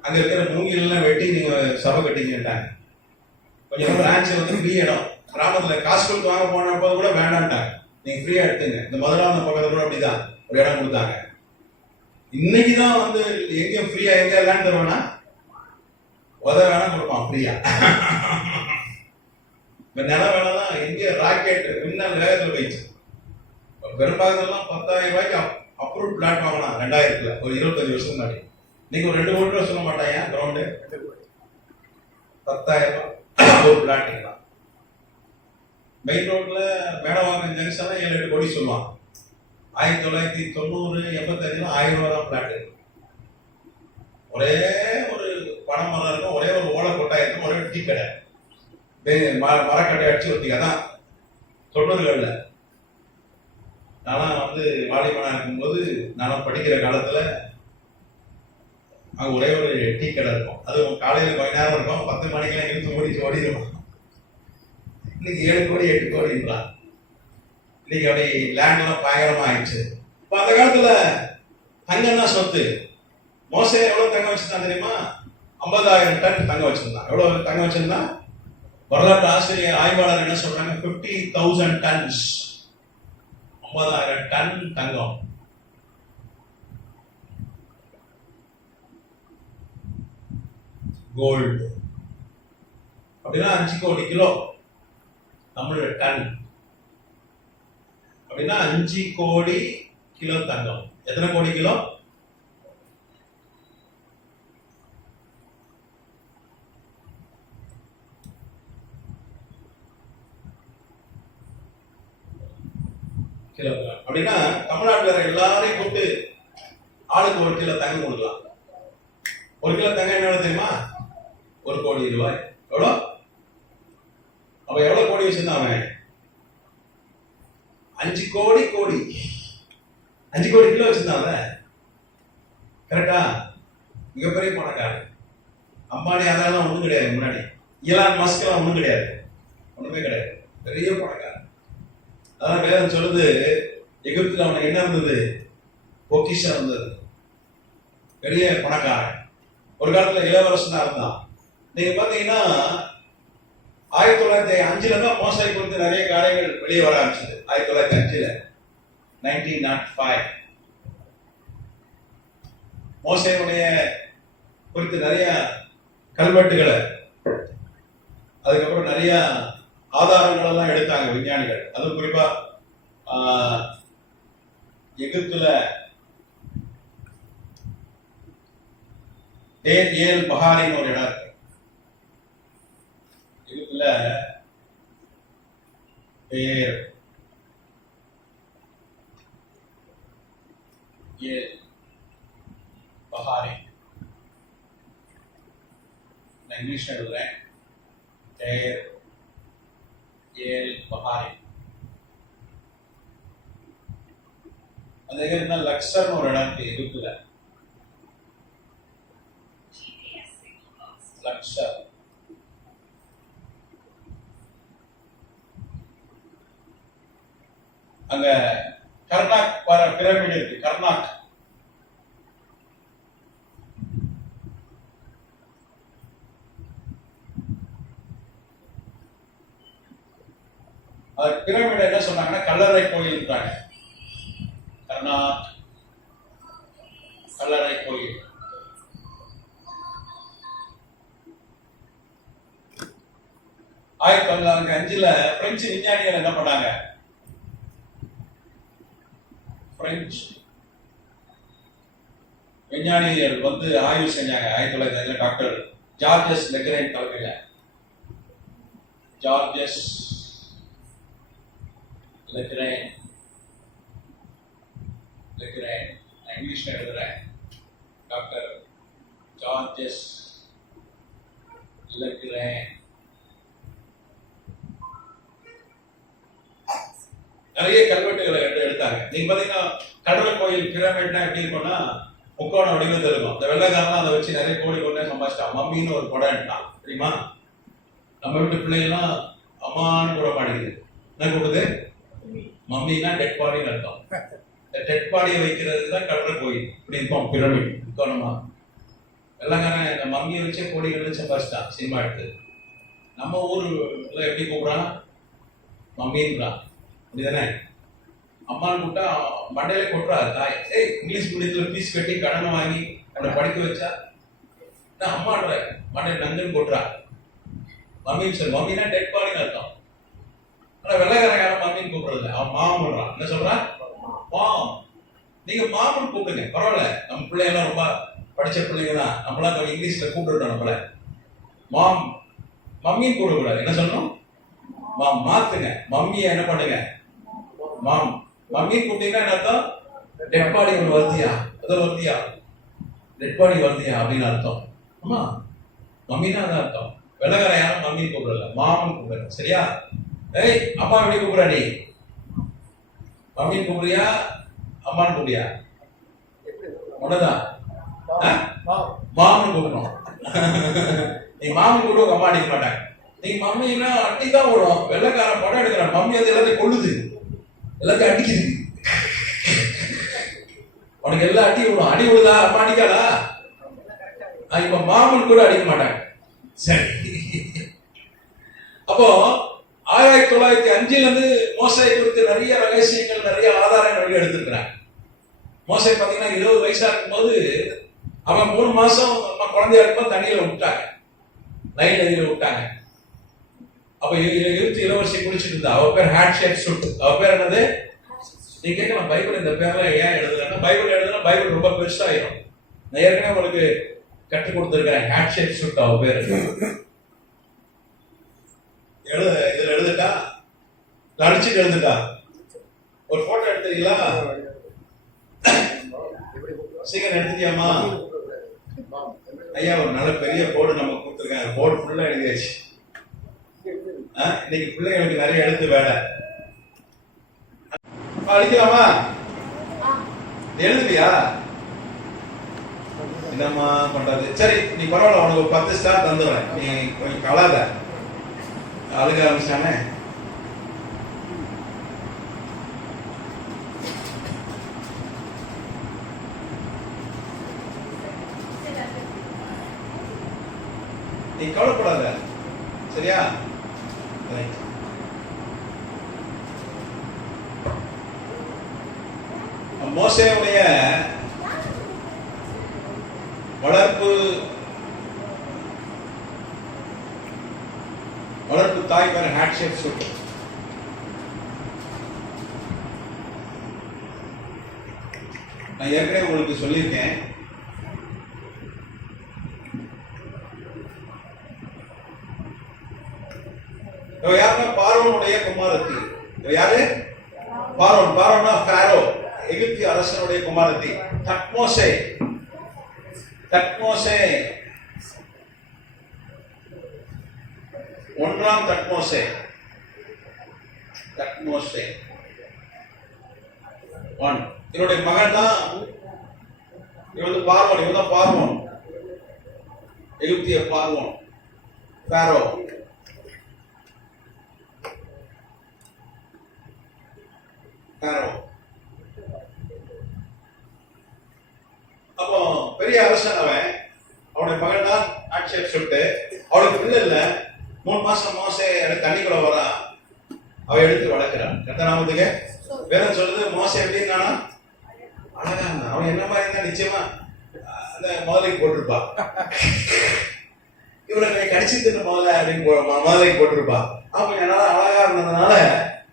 அங்க இருக்கிற மூங்கிலாம் வெட்டி நீங்க சபை கட்டிக்கிட்டாங்க. கொஞ்சம் பிரான்ச் வந்து ஃப்ரீ இடம். கிராமத்துல காசு கொடுத்து வாங்க போனப்போ கூட வேண்டான்ட்டாங்க. நீங்க ஃப்ரீயா எடுத்துங்க. இந்த மதுராந்த பக்கத்துல கூட அப்படிதான் ஒரு இடம் கொடுத்தாங்க. இன்னைக்குதான் வந்து எங்க ஃப்ரீயா எங்க எல்லாம் தருவேன்னா வேணா கொடுப்பான் ஃப்ரீயா. நிலம் வேணாதான் எங்க ராக்கெட் மின்னல் வேகத்தில் போயிடுச்சு. பெரும்பாலும் 10,000 ரூபாய்க்கு அப்ரூவ் பிளாட் வாங்கலாம் 2000 ஒரு 25 வருஷம் முன்னாடி. நீங்க ஒரு 2 கோடி ரூபாய் சொல்ல மாட்டாங்க. கிரவுண்டு 10,000 ரூபாய் ஒரு பிளாட். மெயின் ரோட்ல மேடவாக்கம் ஜங்ஷன் 7-8 கோடி சொல்லுவான். 1990, 85 1000 ரூபாய் தான் பிளாட். ஒரே ஒரு பணம் மரம் இருக்கும், ஒரே ஒரு ஓலை கொட்டாய் இருக்கும், ஒரே டீ கடை, மரக்கட்டை அடிச்சு ஒரு டீ. அதான் 90களில் நானும் வந்து வாலிபனா இருக்கும்போது நான் படிக்கிற காலத்துல அங்க ஒரே ஒரு டீ கடை இருக்கும். அது காலையில கொஞ்ச நேரம் இருக்கும், 10 மணிக்கெல்லாம் இழுத்து ஓடிச்சு ஓடிடும். இன்னைக்கு 7 கோடி 8 கோடின்றான். இன்னைக்கு அப்படி லேண்ட் எல்லாம் பயங்கரமா ஆயிடுச்சு. இப்ப அந்த காலத்துல தங்கம் தான் சொத்து. மோசே எவ்வளவு தங்கம் வச்சிருந்தான் தெரியுமா? 50,000 டன் தங்கம் வச்சிருந்தான். எவ்வளவு தங்கம் வச்சிருந்தான்? வரலாற்று ஆசிரியர் ஆய்வாளர் என்ன சொல்றாங்க? 50,000 டன்ஸ். 50,000 டன் தங்கம். கோல்டு அப்படின்னா 5 கோடி கிலோ. தமிழ் டன் அப்படின்னா 5 கோடி கிலோ தங்கம். எத்தனை கோடி கிலோ? கிலோகிராம். அப்படின்னா தமிழ்நாட்டில் எல்லாரையும் கூப்பிட்டு ஆளுக்கு 1 கிலோ தங்கம் கொடுக்கலாம். 1 கிலோ தங்கம் என்ன தெரியுமா? 1 கோடி ரூபாய். எவ்வளோ? அவன் எவ்வளவு கோடி வச்சிருந்தான்? அவன் 5 கோடி கோடி 5 கோடி கிலோ வச்சிருந்தாங்க. கரெக்டா? மிகப்பெரிய பணக்காரன். அம்பானி அதெல்லாம் ஒண்ணும் கிடையாது. முன்னாடி ஈலான் மஸ்க் எல்லாம் ஒண்ணும் கிடையாது, ஒண்ணுமே கிடையாது. பெரிய பணக்காரன். அதான் வேதம் சொல்லுது, எகிப்துல அவனுக்கு என்ன இருந்தது? பொக்கிஷம் இருந்தது. பெரிய பணக்காரன். ஒரு காலத்துல இளவரசன் தான் இருந்தான். நீங்க பாத்தீங்கன்னா 1905 தான் மோசை குறித்து நிறைய காரியங்கள் வெளியே வர ஆரம்பிச்சது. 1905 1905 மோசையுடைய குறித்து நிறைய கல்வெட்டுகளை, அதுக்கப்புறம் நிறைய ஆதாரங்கள் எல்லாம் எடுத்தாங்க விஞ்ஞானிகள். அதுவும் குறிப்பா எகிப்துல தேர் ஏல் பஹாரின்னு ஒரு இடம் இருக்கு. எகிப்துல தேர் ஏல் பஹாரி, நான் இங்கிலீஷ்ல எழுதுறேன். தேர் ஏல் பஹாரி. அது எங்க இருந்தா லக்சர்னு ஒரு இடம் இருக்கு எகிப்துல. லக்சர். அங்க கர்நாக் பிரமிட் இருக்கு. கர்நாக் பிரமிட் என்ன சொன்னாங்கன்னா கல்லறை கோயில். கர்நாக் கல்லறை கோயில். ஆயிரத்தி 1905 பிரெஞ்சு விஞ்ஞானிகள் என்ன பண்ணாங்க? பிரெஞ்சு விஞ்ஞானிகள் வந்து ஆய்வு செஞ்சாங்க 1905. டாக்டர் ஜார்ஜஸ் லெக்ரேன் தலைமையில. ஜார்ஜஸ் லெக்ரேன் நான் இங்கிலீஷ்ல எழுதுறேன். டாக்டர் ஜார்ஜஸ் லெக்ரேன் நிறைய கல்வெட்டுகளை எடுத்தாங்க. நீங்க பாத்தீங்கன்னா கடவுள் கோயில் பிரமிட்னா எப்படி இருக்கும்னா முக்கோண வடிவத்தில் இருக்கும். இந்த வெள்ளைக்காரன் அதை வச்சு நிறைய கோடி கொண்டே சம்பாதிச்சிட்டான். மம்மின்னு ஒரு படம் எடுத்தான் தெரியுமா? நம்ம வீட்டு பிள்ளைகள்லாம் அம்மான்னு கூட பாடிக்குது. என்ன கூடுது? மம்மின்னா டெட் பாடின்னு அர்த்தம். இந்த டெட் பாடியை வைக்கிறதுக்கு தான் கடவுள் கோயில். இப்படி இருக்கும் பிரமிட் முக்கோணமா. வெள்ளைக்காரன் இந்த மம்மியை வச்சே கோடிகள் சம்பாதிச்சிட்டான் சினிமா எடுத்து. நம்ம ஊர்ல எப்படி கூப்பிடுறான்? மம்மின்றான். அப்படிதானே? அம்மான்னு கூப்பிட்டா மண்டையில கொட்டுறா தாய். இங்கிலீஷ் மீடியத்துல ஃபீஸ் கட்டி கடனை வாங்கி அவனை படிக்க வச்சா அம்மான்ற மண்டையில நங்குன்னு கொட்டுறா. மம்மின்னு சொல்லு. மம்மினா டெட் பாடின்னு அர்த்தம். ஆனா வெள்ளைக்காரன் யாரும் மம்மின்னு கூப்பிடுறது, அவன் மாமன் பண்றான். என்ன சொல்றான்? மாம். நீங்க மாமன் கூப்பிடுங்க, பரவாயில்ல. நம்ம பிள்ளைங்கெல்லாம் ரொம்ப படிச்ச பிள்ளைங்க தான். நம்மளாம் கொஞ்சம் இங்கிலீஷ்ல கூப்பிட்டுட்டோம். நம்மள மாம் மம்மின்னு கூப்பிடக்கூடாது. என்ன சொல்லணும்? மாம். மாத்துங்க. மம்மியை என்ன பண்ணுங்க? மாம். மம்மி கூப்பிட்டீங்கன்னா என்ன அர்த்தம்? டெட் பாடி ஒன்று வருதியா, அது வருதியா, டெட் பாடி வருதியா அப்படின்னு அர்த்தம். ஆமா, மம்மின்னா அதான் அர்த்தம். வெள்ளக்காரன் யாரும் மம்மின்னு கூப்பிடல, மாமன் கூப்பிடுற. சரியா? ஏய் அம்மா எப்படி கூப்பிடுறா நீ? மம்மின்னு கூப்பிடுறியா அம்மான்னு கூப்பிடுறியா? ஒண்ணுதான். மாமன் கூப்பிடணும். நீ மாமன் கூப்பிடுவோம், அம்மா அடிக்க மாட்டாங்க. நீ மம்மின்னா அடிதான் விடும். வெள்ளைக்காரன் படம் எடுக்கிறான். மம்மி வந்து எல்லாத்தையும் கொள்ளுது, எல்லாத்தையும் அடிக்குது. உனக்கு எல்லாம் அடி விடும். அடி விடுதா? அம்மா அடிக்காதா? இப்ப மாமன் கூட அடிக்க மாட்டாங்க. சரி. அப்போ 1905 இருந்து மோசை குறித்து நிறைய ரகசியங்கள், நிறைய ஆதாரங்கள் எடுத்திருக்கிறாங்க. மோசை பாத்தீங்கன்னா 20 வயசா இருக்கும்போது அவன் 3 மாசம் குழந்தையா இருக்கும்போது தண்ணியில விட்டாங்க, நைல் நதியில விட்டாங்க. அப்ப இளவரசி குடிச்சிட்டு இருந்தா. அவ பேர் ஹேட்ஷேப் சுட். அவ பேர் என்னது? நீங்க கேட்கலாம், பைபிள் இந்த பேர்ல ஏன் எழுதுனா? பைபிள் எழுதுனா பைபிள் ரொம்ப பெருசாயிரும். நான் ஏற்கனவே உங்களுக்கு கற்றுக் கொடுத்திருக்கிறேன். ஹேட்ஷேப் சுட் அவ பேர். இதுல எழுதுட்டா, அடிச்சுட்டு எழுதுட்டா. ஒரு போட்டோ எடுத்தீங்களா? சீக்கிரம் எடுத்துட்டியாமா? ஐயா ஒரு நல்ல பெரிய போர்டு நம்ம கொடுத்துருக்காங்க. போர்டு ஃபுல்லா எழுதியாச்சு. இன்னைக்கு பிள்ளைங்களுக்கு நிறைய எழுத்து வேலை. அடிக்கலாமா? எழுதுவியா? என்னம்மா பண்றது? சரி, நீ பரவாயில்ல, உனக்கு ஒரு 10 ஸ்டார் தந்துடுறேன். நீ கொஞ்சம் கலாத. அழுக ஆரம்பிச்சானே. நீ கவலைப்படாத, சரியா? ரைட். மோசேயுடைய வளர்ப்பு தாய் பேர் ஹேட்ஷேப் சூட். நான் ஏற்கனவே உங்களுக்கு சொல்லியிருக்கேன். யாருன்னா பார்வோனுடைய குமாரத்தி. யாரு? பார்வோனா ஃபாரோ, எகிப்திய அரசனுடைய குமாரத்தி. தத்மோசே ஒன்றாம் தத்மோசே 1. இவருடைய மகன் தான் இவன் பார்வோன், எகிப்திய பார்வோன் ஃபாரோ. அப்போ பெரிய அரசன் அவனுடைய மகன் தான் ஆட்சேப் சுட்டு. அவளுக்கு பிள்ளை இல்ல. 3 மாசம் மோசே தண்ணிக்குள்ள வரா. அவ எடுத்து வளர்க்கிறான். கர்த்தநாமத்துக்கு வேதம் சொல்லுது, மோசே எப்படி இருந்தானா? அழகா இருந்தான். அவன் என்ன மாதிரி இருந்தா நிச்சயமா அந்த முதலைக்கு போட்டிருப்பா. இவனை கடிச்சு தின்னு அப்படின்னு முதலைக்கு போட்டிருப்பா. அவன் கொஞ்சம் நாள் அழகா இருந்ததுனால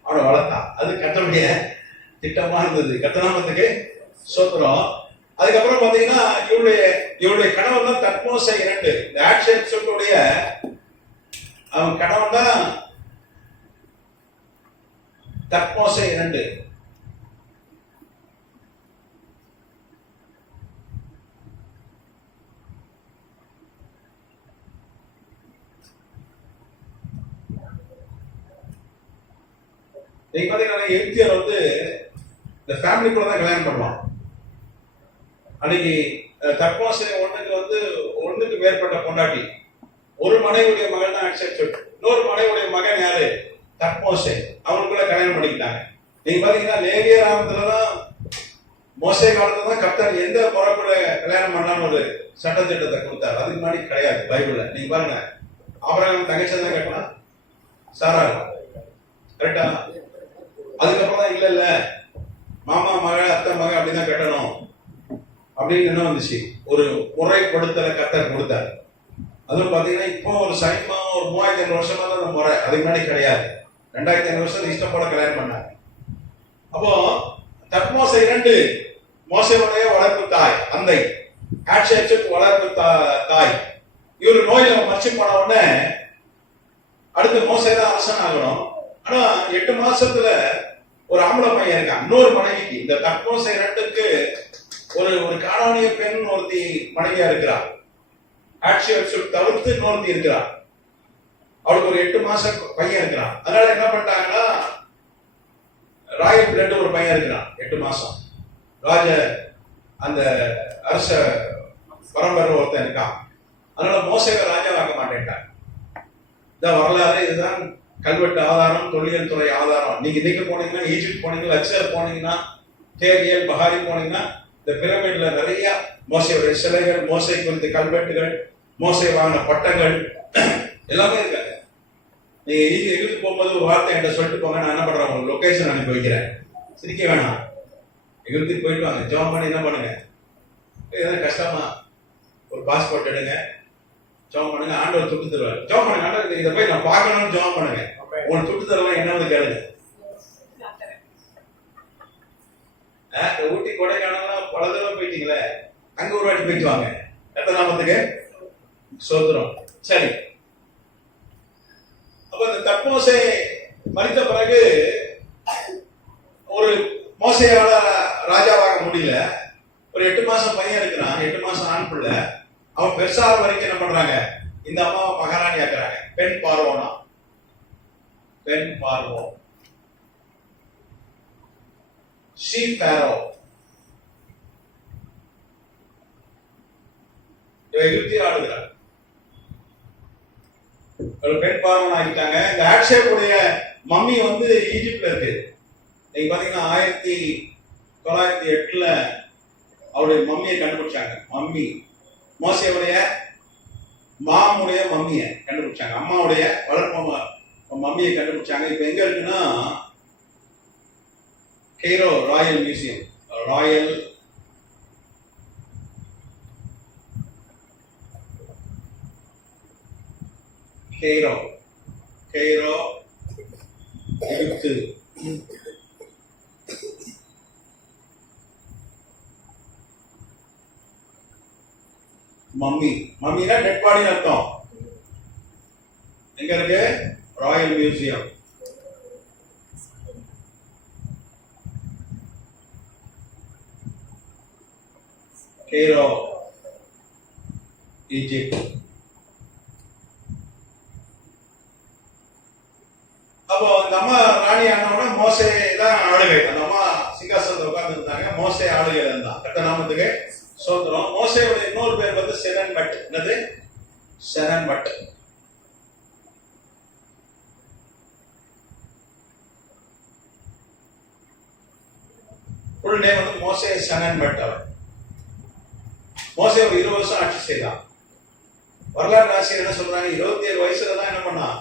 அவனை வளர்த்தான். அது கர்த்தருடைய திட்டமா இருந்தது. கர்த்தநாமத்துக்கு ஸ்தோத்திரம். அதுக்கப்புறம் பாத்தீங்கன்னா இவருடைய கணவன் தான் தத்மோசே 2. இந்த ஆட்சேப் சொல்லுடைய அவன் கணவன் தான் தத்மோசே 2. நீங்க பாத்தீங்கன்னா எகிப்தியர் இந்த ஃபேமிலிக்குள்ள தான் கல்யாணம் பண்ணுவான். அன்னைக்கு தத்மோசே 1க்கு மேற்பட்ட பொண்டாட்டி. ஒரு மனைவியுடைய மகன் தான் ஆட்சேப் சுட். இன்னொரு மனைவியுடைய மகன் யாரு? தத்மோசே. அவனுக்குள்ள கல்யாணம் பண்ணிக்கிட்டாங்க. நீங்க பாத்தீங்கன்னா லேவியர் ஆகமத்துலதான் மோசே காலத்துல தான் கர்த்தர் எந்த முறைக்குள்ள கல்யாணம் பண்ணான்னு ஒரு சட்டத்திட்டத்தை கொடுத்தாரு. அதுக்கு முன்னாடி கிடையாது பைபிள்ல. நீங்க பாருங்க, ஆபிரகாம் தங்கச்சி தான் கட்டணும், சாரா. கரெக்டா? அதுக்கப்புறம் தான் இல்ல மாமா மக அத்தை மக அப்படிதான் கட்டணும் அப்படின்னு என்ன வந்துச்சு, ஒரு முறை கொடுத்தல கர்த்தர் கொடுத்தாரு. அதுவும் பாத்தீங்கன்னா இப்போ ஒரு சைமா ஒரு 3500 வருஷமா தான் முறை. அதுக்கு முன்னாடி கிடையாது. 2500 வருஷம் இஷ்டம் போல கல்யாணம் பண்ணாங்க. அப்போ தத்மோசே 2 மோசேயுடைய வளர்ப்பு தாய், அந்தை. ஆட்சேப் வளர்ப்பு தாய். இவரு நோயில மறைச்சு போன உடனே அடுத்து மோசே தான் அரசன் ஆகணும். ஆனா 8 மாசத்துல ஒரு ஆம்பளை பையன் இருக்கான். இன்னொரு மனைவிக்கு, இந்த தத்மோசே 2க்கு ஒரு கானானிய பெண் ஒருத்தி மனைவியா இருக்கிறார். ஆட்சேப் தவிர்த்து இன்னொருத்தி இருக்கிறார். அவளுக்கு ஒரு 8 மாசம் பையன் இருக்கிறான். அதனால என்ன பண்ணிட்டாங்கன்னா, ராயல் பிளட் ஒரு பையன் இருக்கிறான் 8 மாசம். ராஜ அந்த அரச பரம்பரை ஒருத்தன் இருக்கான். அதனால மோசேவை ராஜாவாக்க மாட்டேன்ட்டான். இந்த வரலாறு இதுதான் கல்வெட்டு ஆதாரம், தொல்லியல் துறை ஆதாரம். நீங்க போனீங்கன்னா, ஈஜிப்ட் போனீங்கன்னா, லக்சர் போனீங்கன்னா, கேரியல் பஹாரி போனீங்கன்னா, இந்த பிரமிட்ல நிறைய மோசையுடைய சிலைகள், மோசை குறித்த கல்வெட்டுகள், மோசை வாங்கின பட்டங்கள் எல்லாமே இருக்காங்க. நீங்க எகிப்து போகும்போது ஒரு வார்த்தை என்கிட்ட சொல்லிட்டு போங்க, நான் என்ன பண்றேன், உங்களுக்கு லொகேஷன் அனுப்பி வைக்கிறேன். சிரிக்க வேணாம். எகிப்துக்கு போயிட்டு வாங்க, ஜாப் பண்ணி என்ன பண்ணுங்க, ஏதாவது கஷ்டமா ஒரு பாஸ்போர்ட் எடுங்க, ஜாப் பண்ணுங்க, ஆண்டவர் துட்டு தருவார். ஜாப் பண்ணுங்க, ஆண்டவர் இதை போய் நான் பார்க்கணும்னு ஜாப் பண்ணுங்க. உங்களுக்கு துட்டு தருவாங்க, என்ன கேளுங்க. ஊட்டி கொடைக்கானல் பல தடவை போயிட்டீங்களே, அங்க ஒரு வாட்டி போயிட்டு வாங்க. கர்த்தநாமத்துக்கு ஸ்தோத்திரம். சரி, அப்ப இந்த தத்மோசே மரித்த பிறகு ஒரு மோசையால ராஜாவாக முடியல. ஒரு 8 மாசம் பையன் இருக்கிறான், 8 மாசம் ஆண் பிள்ளை. அவன் பெருசாக வரைக்கும் என்ன பண்றாங்க, இந்த அம்மாவை மகாராணி ஆக்குறாங்க. பெண் பார்வோனா, பெண் பார்வோன், ஷீ பாரோ. எகிப்திய ஆளுகிறார். ஒரு பெண் பார்வன் ஆகிட்டாங்க. இந்த ஆட்சேப்புடைய மம்மி வந்து ஈஜிப்ட்ல இருக்கு. நீங்க பாத்தீங்கன்னா 1908 அவருடைய மம்மியை கண்டுபிடிச்சாங்க. மம்மி மோசேவுடைய மாமுடைய மம்மியை கண்டுபிடிச்சாங்க. அம்மாவுடைய வளர்ப்பு மம்மியை கண்டுபிடிச்சாங்க. இப்ப எங்க இருக்குன்னா Cairo royal museum, royal Cairo எகிப்து. மம்மினா டெட் பாடின்னு அர்த்தம். எங்க இருக்கு? Royal museum. Cairo, Egypt. அப்போ அந்த அம்மா ராணி ஆனோட மோசே தான் ஆளுகை. அந்த அம்மா சிங்காசனத்தில் உட்கார்ந்து இருந்தாங்க. மோசே ஆளுகை இருந்தான். கர்த்தநாமத்துக்கு சோத்திரம். மோசேவுடைய இன்னொரு பேர் வந்து செனன்மட். என்னது? செனன்மட். ஃபுல் நேம் வந்து மோசே செனன்மட். அவர் மோசே ஒரு 20 வருஷம் ஆட்சி செய்தான். வரலாற்று ஆசிரியர் என்ன சொல்றாங்க? 27 வயசுல தான் என்ன பண்ணான்?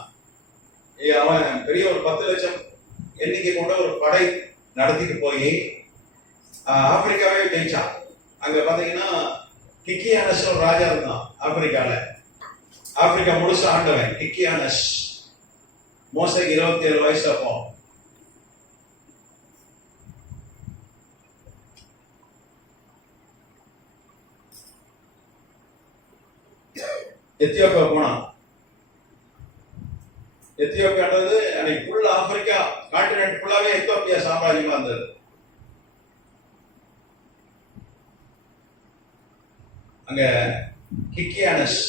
அவன் பெரிய ஒரு 10 லட்சம் எண்ணிக்கை கொண்ட ஒரு படை நடத்திட்டு போய் ஆப்பிரிக்காவே ஜெயிச்சான். அங்க பாத்தீங்கன்னா கிக்கியானஸ் ஒரு ராஜா இருந்தான் ஆப்பிரிக்கால. ஆப்பிரிக்கா முழுசு ஆண்டவன் கிக்கியானஸ். மோசேக்கு 27 வயசு. அப்போ எத்தியோப்பியா போனான். எத்தியோப்பியான்றது அன்னைக்கு ஃபுல் ஆப்பிரிக்கா கான்டினென்ட் ஃபுல்லாவே எத்தியோப்பியா சாம்ராஜ்யமா இருந்தது. அங்க கிக்கியானஸ்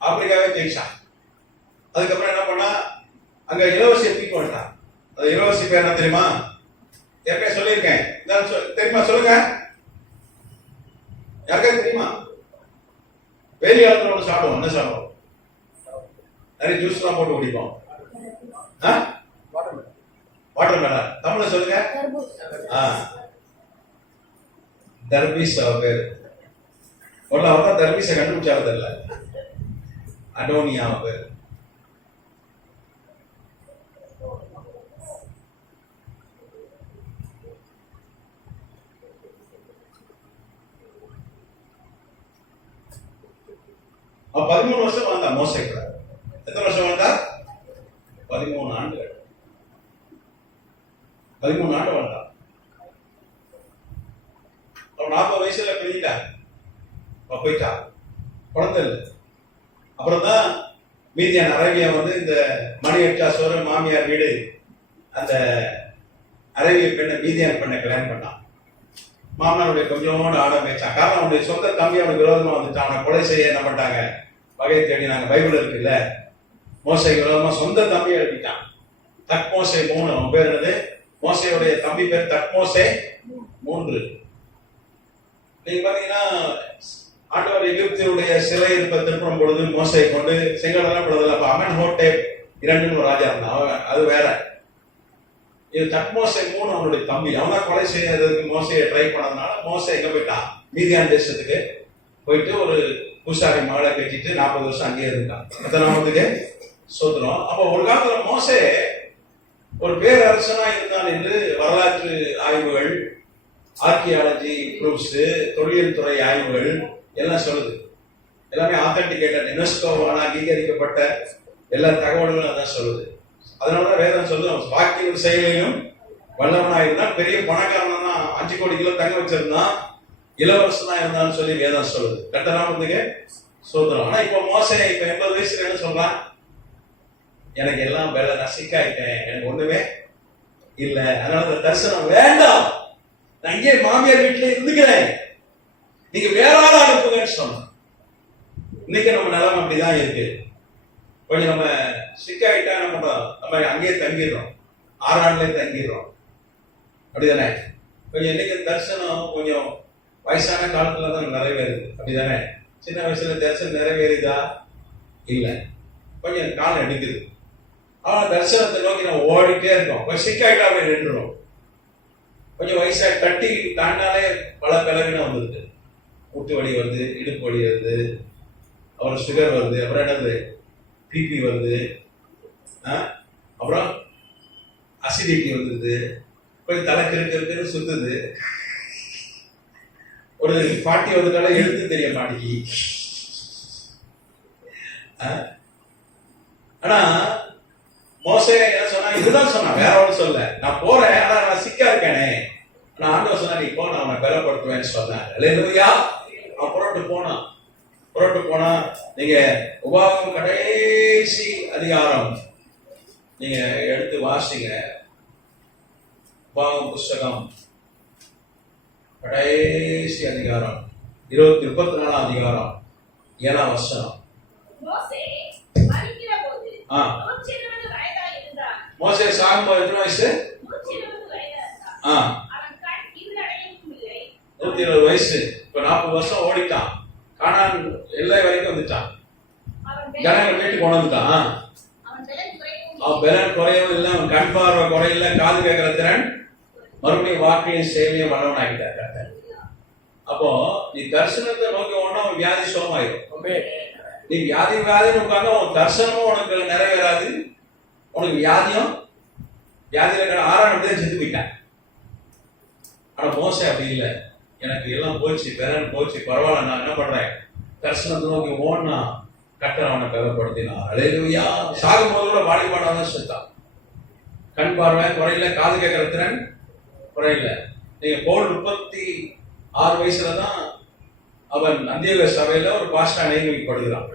ஆப்பிரிக்காவே ஜெயிச்சான். அதுக்கப்புறம் என்ன பண்ணா? அங்க இளவரசியை தூக்கி வந்துட்டான். அந்த இளவரசி பேர் என்ன தெரியுமா? ஏற்கனவே சொல்லியிருக்கேன். தெரியுமா? சொல்லுங்க. யாருக்காவது தெரியுமா? வேலி காலத்துல ஒன்று சாப்பிடுவோம். என்ன சாப்பிடுவோம்? நிறைய ஜூஸ் எல்லாம் போட்டு குடிப்போம். Water melon. தமிழ்ல சொல்லுங்க. தர்பீஸ் அவ பேரு. அவர் தான் தர்பீஸை கண்டுபிடிச்சாலும் தெரியல. அடோனியா அவ பேரு. அவன் 13 வருஷம் வாழ்ந்தான் மோசே கூட. எத்தனை வருஷம் வாழ்ந்தா? 13 ஆண்டுகள். 13 ஆண்டு வாழ்ந்தான். அவன் 40 வயசுல பிரிஞ்சிட்டான். போயிட்டான். குழந்தை இல்லை. அப்புறம் தான் மீதியான அரேபியா வந்து இந்த மணி எட்டாசோர மாமியார் வீடு அந்த அரேபிய பெண்ணை மீதியான பெண்ணை கல்யாணம் பண்ணான். மாமனாருடைய கொஞ்சோண்டு ஆட மேய்ச்சான். காரணம் அவனுடைய சொந்த தம்பி அவனுக்கு விரோதமா வந்துட்டான். அவனை கொலை செய்ய என்ன பண்ணிட்டாங்க? வகை தேடினாங்க. பைபிள் இருக்குல்ல, மோசைக்கு விரோதமா சொந்த தம்பியை எழுதிட்டான். தக்மோசே 3. அவன் பேர் என்னது? மோசையுடைய தம்பி பேர் தக்மோசே 3. நீங்க பாத்தீங்கன்னா ஆண்டவர் எகிப்தியுடைய சிலை இருப்ப திருப்பம் பொழுது மோசையை கொண்டு செங்கடலாம் பொழுதுல அமன் ஹோட்டேப் 2 ஒரு ராஜா இருந்தான். அது வேற. இது தக்மோசே 3 அவனுடைய தம்பி. அவனா கொலை செய்யறதுக்கு மோசையை ட்ரை பண்ணதுனால மோசை எங்க போயிட்டான்? மீதியான் தேசத்துக்கு போயிட்டு ஒரு பூசாரி மகளை கட்டிட்டு 40 வருஷம் அங்கேயே இருந்தான். எத்தனாமத்துக்கு சோதனம். அப்போ ஒரு காலத்துல மோசே ஒரு பேரரசனா இருந்தான் என்று வரலாற்று ஆய்வுகள், ஆர்கியாலஜி ப்ரூஃப்ஸ், தொழில் துறை ஆய்வுகள் எல்லாம் சொல்லுது. எல்லாமே ஆத்தன்டிகேட்டட், யுனெஸ்கோவால் அங்கீகரிக்கப்பட்ட எல்லா தகவல்களும் அதான் சொல்லுது. அதனாலதான் வேதம் சொல்லுது, வாக்கிய செயலையும் வல்லவனா இருந்தா பெரிய பணக்காரன் தான், 5 கோடி கிலோ தங்க வச்சிருந்தான், இளவரசனா இருந்தான்னு சொல்லி வேதம் சொல்லுது. கட்டணாமத்துக்கு சோதனம். ஆனா இப்ப மோசே இப்ப 80 வயசுல என்ன சொல்றான்? எனக்கு எல்லாம் வேலை, நான் சிக்காயிட்டேன், எனக்கு ஒண்ணுமே இல்ல, அதனால தரிசனம் வேண்டாம், நான் இங்கே மாமியார் வீட்டுல இருந்துக்கிறேன், நீங்க வேற ஆள் அனுப்புங்கன்னு சொன்ன. இன்னைக்கு நம்ம நிலைமை அப்படிதான் இருக்கு. கொஞ்சம் நம்ம சிக் ஆகிட்டா என்ன பண்றோம், நம்ம அங்கேயே தங்கிடுறோம், ஆறாண்டுலேயே தங்கிடுறோம், அப்படிதானே? கொஞ்சம் இன்னைக்கு தரிசனம் கொஞ்சம் வயசான காலத்துல தான் நிறைவேறுது, அப்படிதானே? சின்ன வயசுல தரிசனம் நிறைவேறுதா? இல்லை, கொஞ்சம் காலம் எடுக்குது. ஆனா தரிசனத்தை நோக்கி நம்ம ஓடிட்டே இருக்கோம். கொஞ்சம் சிக்காயிட்டா போய் நின்றுடும். கொஞ்சம் வயசாக கட்டி தாண்டாலே பல பலவீனம் வந்துருக்கு. மூட்டு வலி வருது, இடுப்பு வலி வருது, அப்புறம் சுகர் வருது, அப்புறம் என்னது பிபி வருது, அப்புறம் அசிடிட்டி வந்துருது, கொஞ்சம் தலை கிறுக்கு சுத்துது, ஒரு 40 வந்துட்டால எழுத்து தெரிய மாட்டேங்கி. ஆனா மோசே என்ன சொன்னா, இதுதான் சொன்னா, வேற ஒன்றும் சொல்ல. நான் போறேன், ஆனா நான் சிக்கா இருக்கேனே. நான் ஆண்டவர் சொன்னா, நீ போ, நான் அவனை பலப்படுத்துவேன்னு சொன்னேன். அல்லேலூயா. அவன் புறட்டு போனா நீங்க உபாகமம் கடைசி அதிகாரம் நீங்க எடுத்து வாசிங்க. உபாகமம் புஸ்தகம் கடைசி அதிகாரம் 24ஆம் அதிகாரம் 7ஆம் வசனம். மோசே மரிக்கிறபோது 120 வயதாய் இருந்தான். மோசே சாகும்போது எத்தனை வயசு? 120 வயதாய் இருந்தான். அவன் கண் இருளடையவும் இல்லை. 120 வயசு. இப்ப 40 வருஷம் ஓடிட்டான். கானான் எல்லை வரைக்கும் வந்துட்டான். ஜனங்கள் வீட்டுக்கு கொண்டு வந்துட்டான். அவன் பலன் குறையவும் இல்லை, அவன் கண் பார்வை குறையில, காது கேட்கிற திறன், மறுபடியும் வாக்கையும் செயலையும் வல்லவன் ஆகிட்டார். அப்போ நீ தரிசனத்தை நோக்கி ஓடனா அவன் வியாதி சோமாயிரும். நீ வியாதின்னு உட்காந்து உன் தரிசனமும் உனக்கு நிறைவேறாது. உனக்கு வியாதியில 6ஆம் தேதி செத்து போயிட்டான். ஆனா மோசே அப்படி இல்லை. எனக்கு எல்லாம் போச்சு, பலன் போச்சு, பரவாயில்ல, நான் என்ன பண்றேன், தரிசனத்தை நோக்கி ஓடனா கர்த்தர் அவனை பலப்படுத்தினார். அல்லேலூயா. சாகும்போது கூட வாலிபாடாதான் செத்தான். கண் பார்வை குறையில, காது கேட்கிற திறன் குறையில. நீங்க பவுல் 36 வயசுலதான் அவன் அந்தியோக சபையில ஒரு பாஸ்டா நியமிக்கப்படுகிறான்.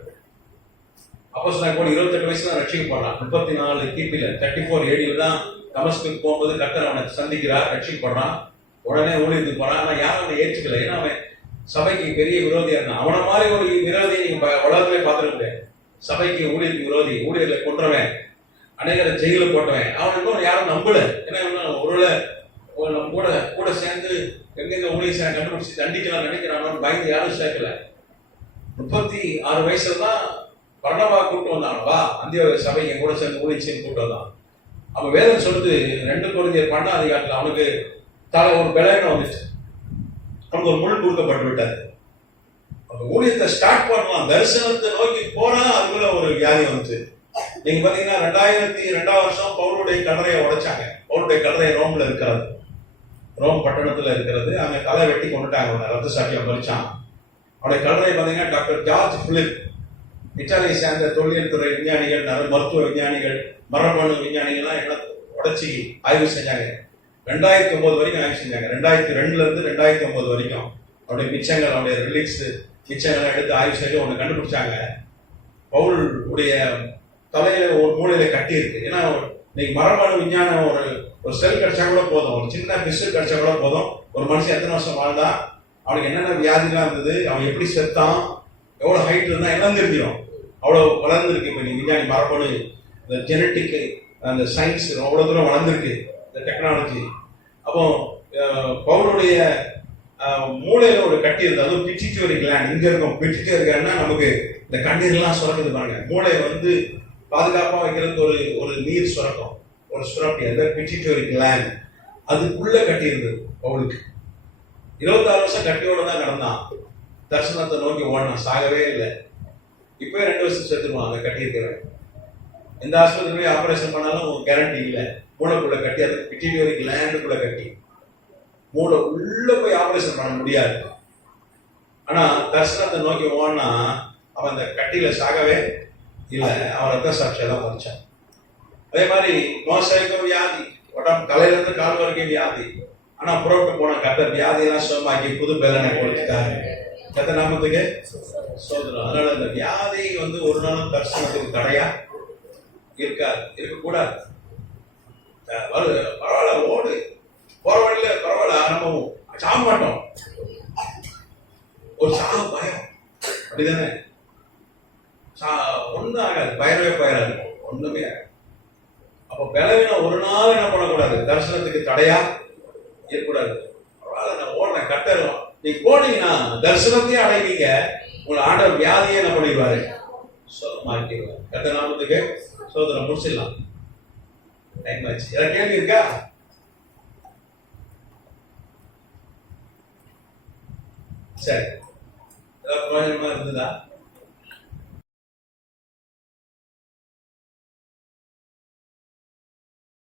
அப்போஸ்தலர் பவுல் 28 வயசுல தான் ரட்சிக்கப்படுறான். 34 கிபில 34 AD தான் தமஸ்குக்கு போகும்போது கர்த்தர் அவனை சந்திக்கிறார், ரட்சிக்கப்படுறான். உடனே ஊழியத்துக்கு போறான். ஆனா யாரும் அவனை ஏற்றுக்கல. ஏன்னா அவன் சபைக்கு பெரிய விரோதியா இருந்தான். அவனை மாதிரி ஒரு விரோதியை நீங்க உலகத்திலே பார்த்துருக்க. சபைக்கு ஊழியத்துக்கு விரோதி, ஊழியர்களை கொன்றவன், அநேகரை ஜெயில போட்டவன். அவன் இன்னும் யாரும் நம்பல. ஏன்னா ஒருவேளை நம்ம கூட சேர்ந்து எங்கெங்க ஊழியர் கண்டுபிடிச்சு தண்டிக்கலாம் நினைக்கிறானு பயந்து யாரும் சேர்க்கல. 36 வயசுல தான் பர்னபா கூட்டு வந்தானவா அந்தியோக சபைக்கு கூட சேர்ந்து ஊழியர் கூட்டு வந்தான். அவன் வேதம் சொல்லுது 2 கொரிந்தியர் 12ஆம் அதிகாரத்துல அவனுக்கு தலை ஒரு பலவீனம் வந்துச்சு. அவனுக்கு ஒரு முள் கொடுக்கப்பட்டு விட்டாரு. அந்த ஊழியத்தை ஸ்டார்ட் பண்ணலாம், தரிசனத்தை நோக்கி போனா அதுக்குள்ள ஒரு வியாதி வந்துச்சு. நீங்க பாத்தீங்கன்னா 2002ஆம் வருஷம் பவுலுடைய கல்லறையை உடைச்சாங்க. பவுலுடைய கல்லறை ரோம்ல இருக்கிறது, ரோம் பட்டணத்துல இருக்கிறது. அங்க தலை வெட்டி கொண்டுட்டாங்க, ரத்த சாட்சியம் பறிச்சான். அவருடைய கல்லறை பாத்தீங்கன்னா டாக்டர் ஜார்ஜ் பிலிப், இத்தாலியை சேர்ந்த தொழில் துறை விஞ்ஞானிகள், மருத்துவ விஞ்ஞானிகள், மரபணு விஞ்ஞானிகள்லாம் என்ன உடைச்சி ஆய்வு செஞ்சாங்க. 2009 வரைக்கும் ஆய்வு செஞ்சாங்க. 2002ல இருந்து 2009 வரைக்கும் அவருடைய மிச்சங்கள், அவருடைய ரிலீக்ஸ் மிச்சங்களை எடுத்து ஆய்வு செய்து ஒன்று கண்டுபிடிச்சாங்க. பவுல் உடைய தலையில ஒரு மூலையில கட்டி இருக்கு. ஏன்னா இன்னைக்கு மரபணு விஞ்ஞானம் ஒரு செல் கிடைச்சா கூட போதும், ஒரு சின்ன பிஸ்டல் கிடைச்சா கூட போதும், ஒரு மனுஷன் எத்தனை வருஷம் வாழ்ந்தா, அவனுக்கு என்னென்ன வியாதிலாம் இருந்தது, அவன் எப்படி செத்தான், எவ்வளவு ஹைட் இருந்தா எல்லாம் தெரிஞ்சிடும். அவ்வளவு வளர்ந்துருக்கு. இப்ப நீ விஞ்ஞானி மரபணு, இந்த ஜெனட்டிக், அந்த சயின்ஸ் அவ்வளவு தூரம் வளர்ந்துருக்கு, இந்த டெக்னாலஜி. அப்போ பவுலுடைய மூளையில ஒரு கட்டி இருந்தது, அதுவும் பிட்யூட்டரி கிளாண்ட் இங்க இருக்கும். பிட்யூட்டரி கிளாண்ட்னா நமக்கு இந்த கண்ணீர்லாம் சுரக்குது பாருங்க. மூளை வந்து பாதுகாப்பா வைக்கிறதுக்கு ஒரு நீர் சுரக்கும், ஒரு சுரப்பி, அந்த பிட்யூட்டரி கிளாண்ட் அதுக்குள்ள கட்டி இருந்தது பவுலுக்கு. 26 வருஷம் கட்டியோட தான் கடந்தான். தரிசனத்தை நோக்கி ஓடணும், சாகவே இல்லை. இப்பவே 2 வருஷம் செத்துருவான் அந்த கட்டி இருக்கிறவன். எந்த ஆஸ்பத்திரியிலேயே ஆபரேஷன் பண்ணாலும் கேரண்டி இல்லை. மூளைக்குள்ள கட்டி, அது பிட்யூட்டரி கிளாண்டுக்குள்ள கட்டி, மூளை உள்ள போய் ஆபரேஷன் பண்ண முடியாது. ஆனா தரிசனத்தை நோக்கி ஓடனா அவன் அந்த கட்டியில சாகவே இல்லை, அவன் ரத்த சாட்சியா தான் மதிச்சான். அதே மாதிரி மோசேக்கும் வியாதி, உடம்பு தலையில இருந்து கால் வரைக்கும் வியாதி. ஆனா புறப்பட்டு போன கர்த்தர் வியாதியெல்லாம் சுகமாக்கி புது பலனை கொடுத்துட்டாரு. கர்த்தர் நாமத்துக்கு சோதரம். அதனால இந்த வியாதி வந்து ஒரு நாளும் தரிசனத்துக்கு தடையா இருக்காது, இருக்கக்கூடாது. பரவாயில்ல, ஓடு, போற வழியில பரவாயில்ல, அனுபவம் சாக மாட்டோம். ஒரு சாக பயம், அப்படிதானே? ஒண்ணு ஒண்ணும் ஆகாது, பயரவே பயராது, ஒண்ணுமே ஆகாது. அப்ப பலவீனம் ஒரு நாள் என்ன பண்ணக்கூடாது, தரிசனத்துக்கு தடையா இருக்கக்கூடாது. நான் ஓடுறேன் கட்டலாம், நீங்க போனீங்கன்னா தரிசனத்தையும் அடைவீங்க, உங்களை ஆண்டவர் வியாதியை என்ன பண்ணிடுவாரு, சொல்ல மாட்டிடுவாரு. கத்த நாமத்துக்கு சோதனை. முடிச்சிடலாம், டைம் ஆச்சு. ஏதாவது கேள்வி இருக்கா? சரி, ஏதாவது பிரயோஜனமா இருந்ததா?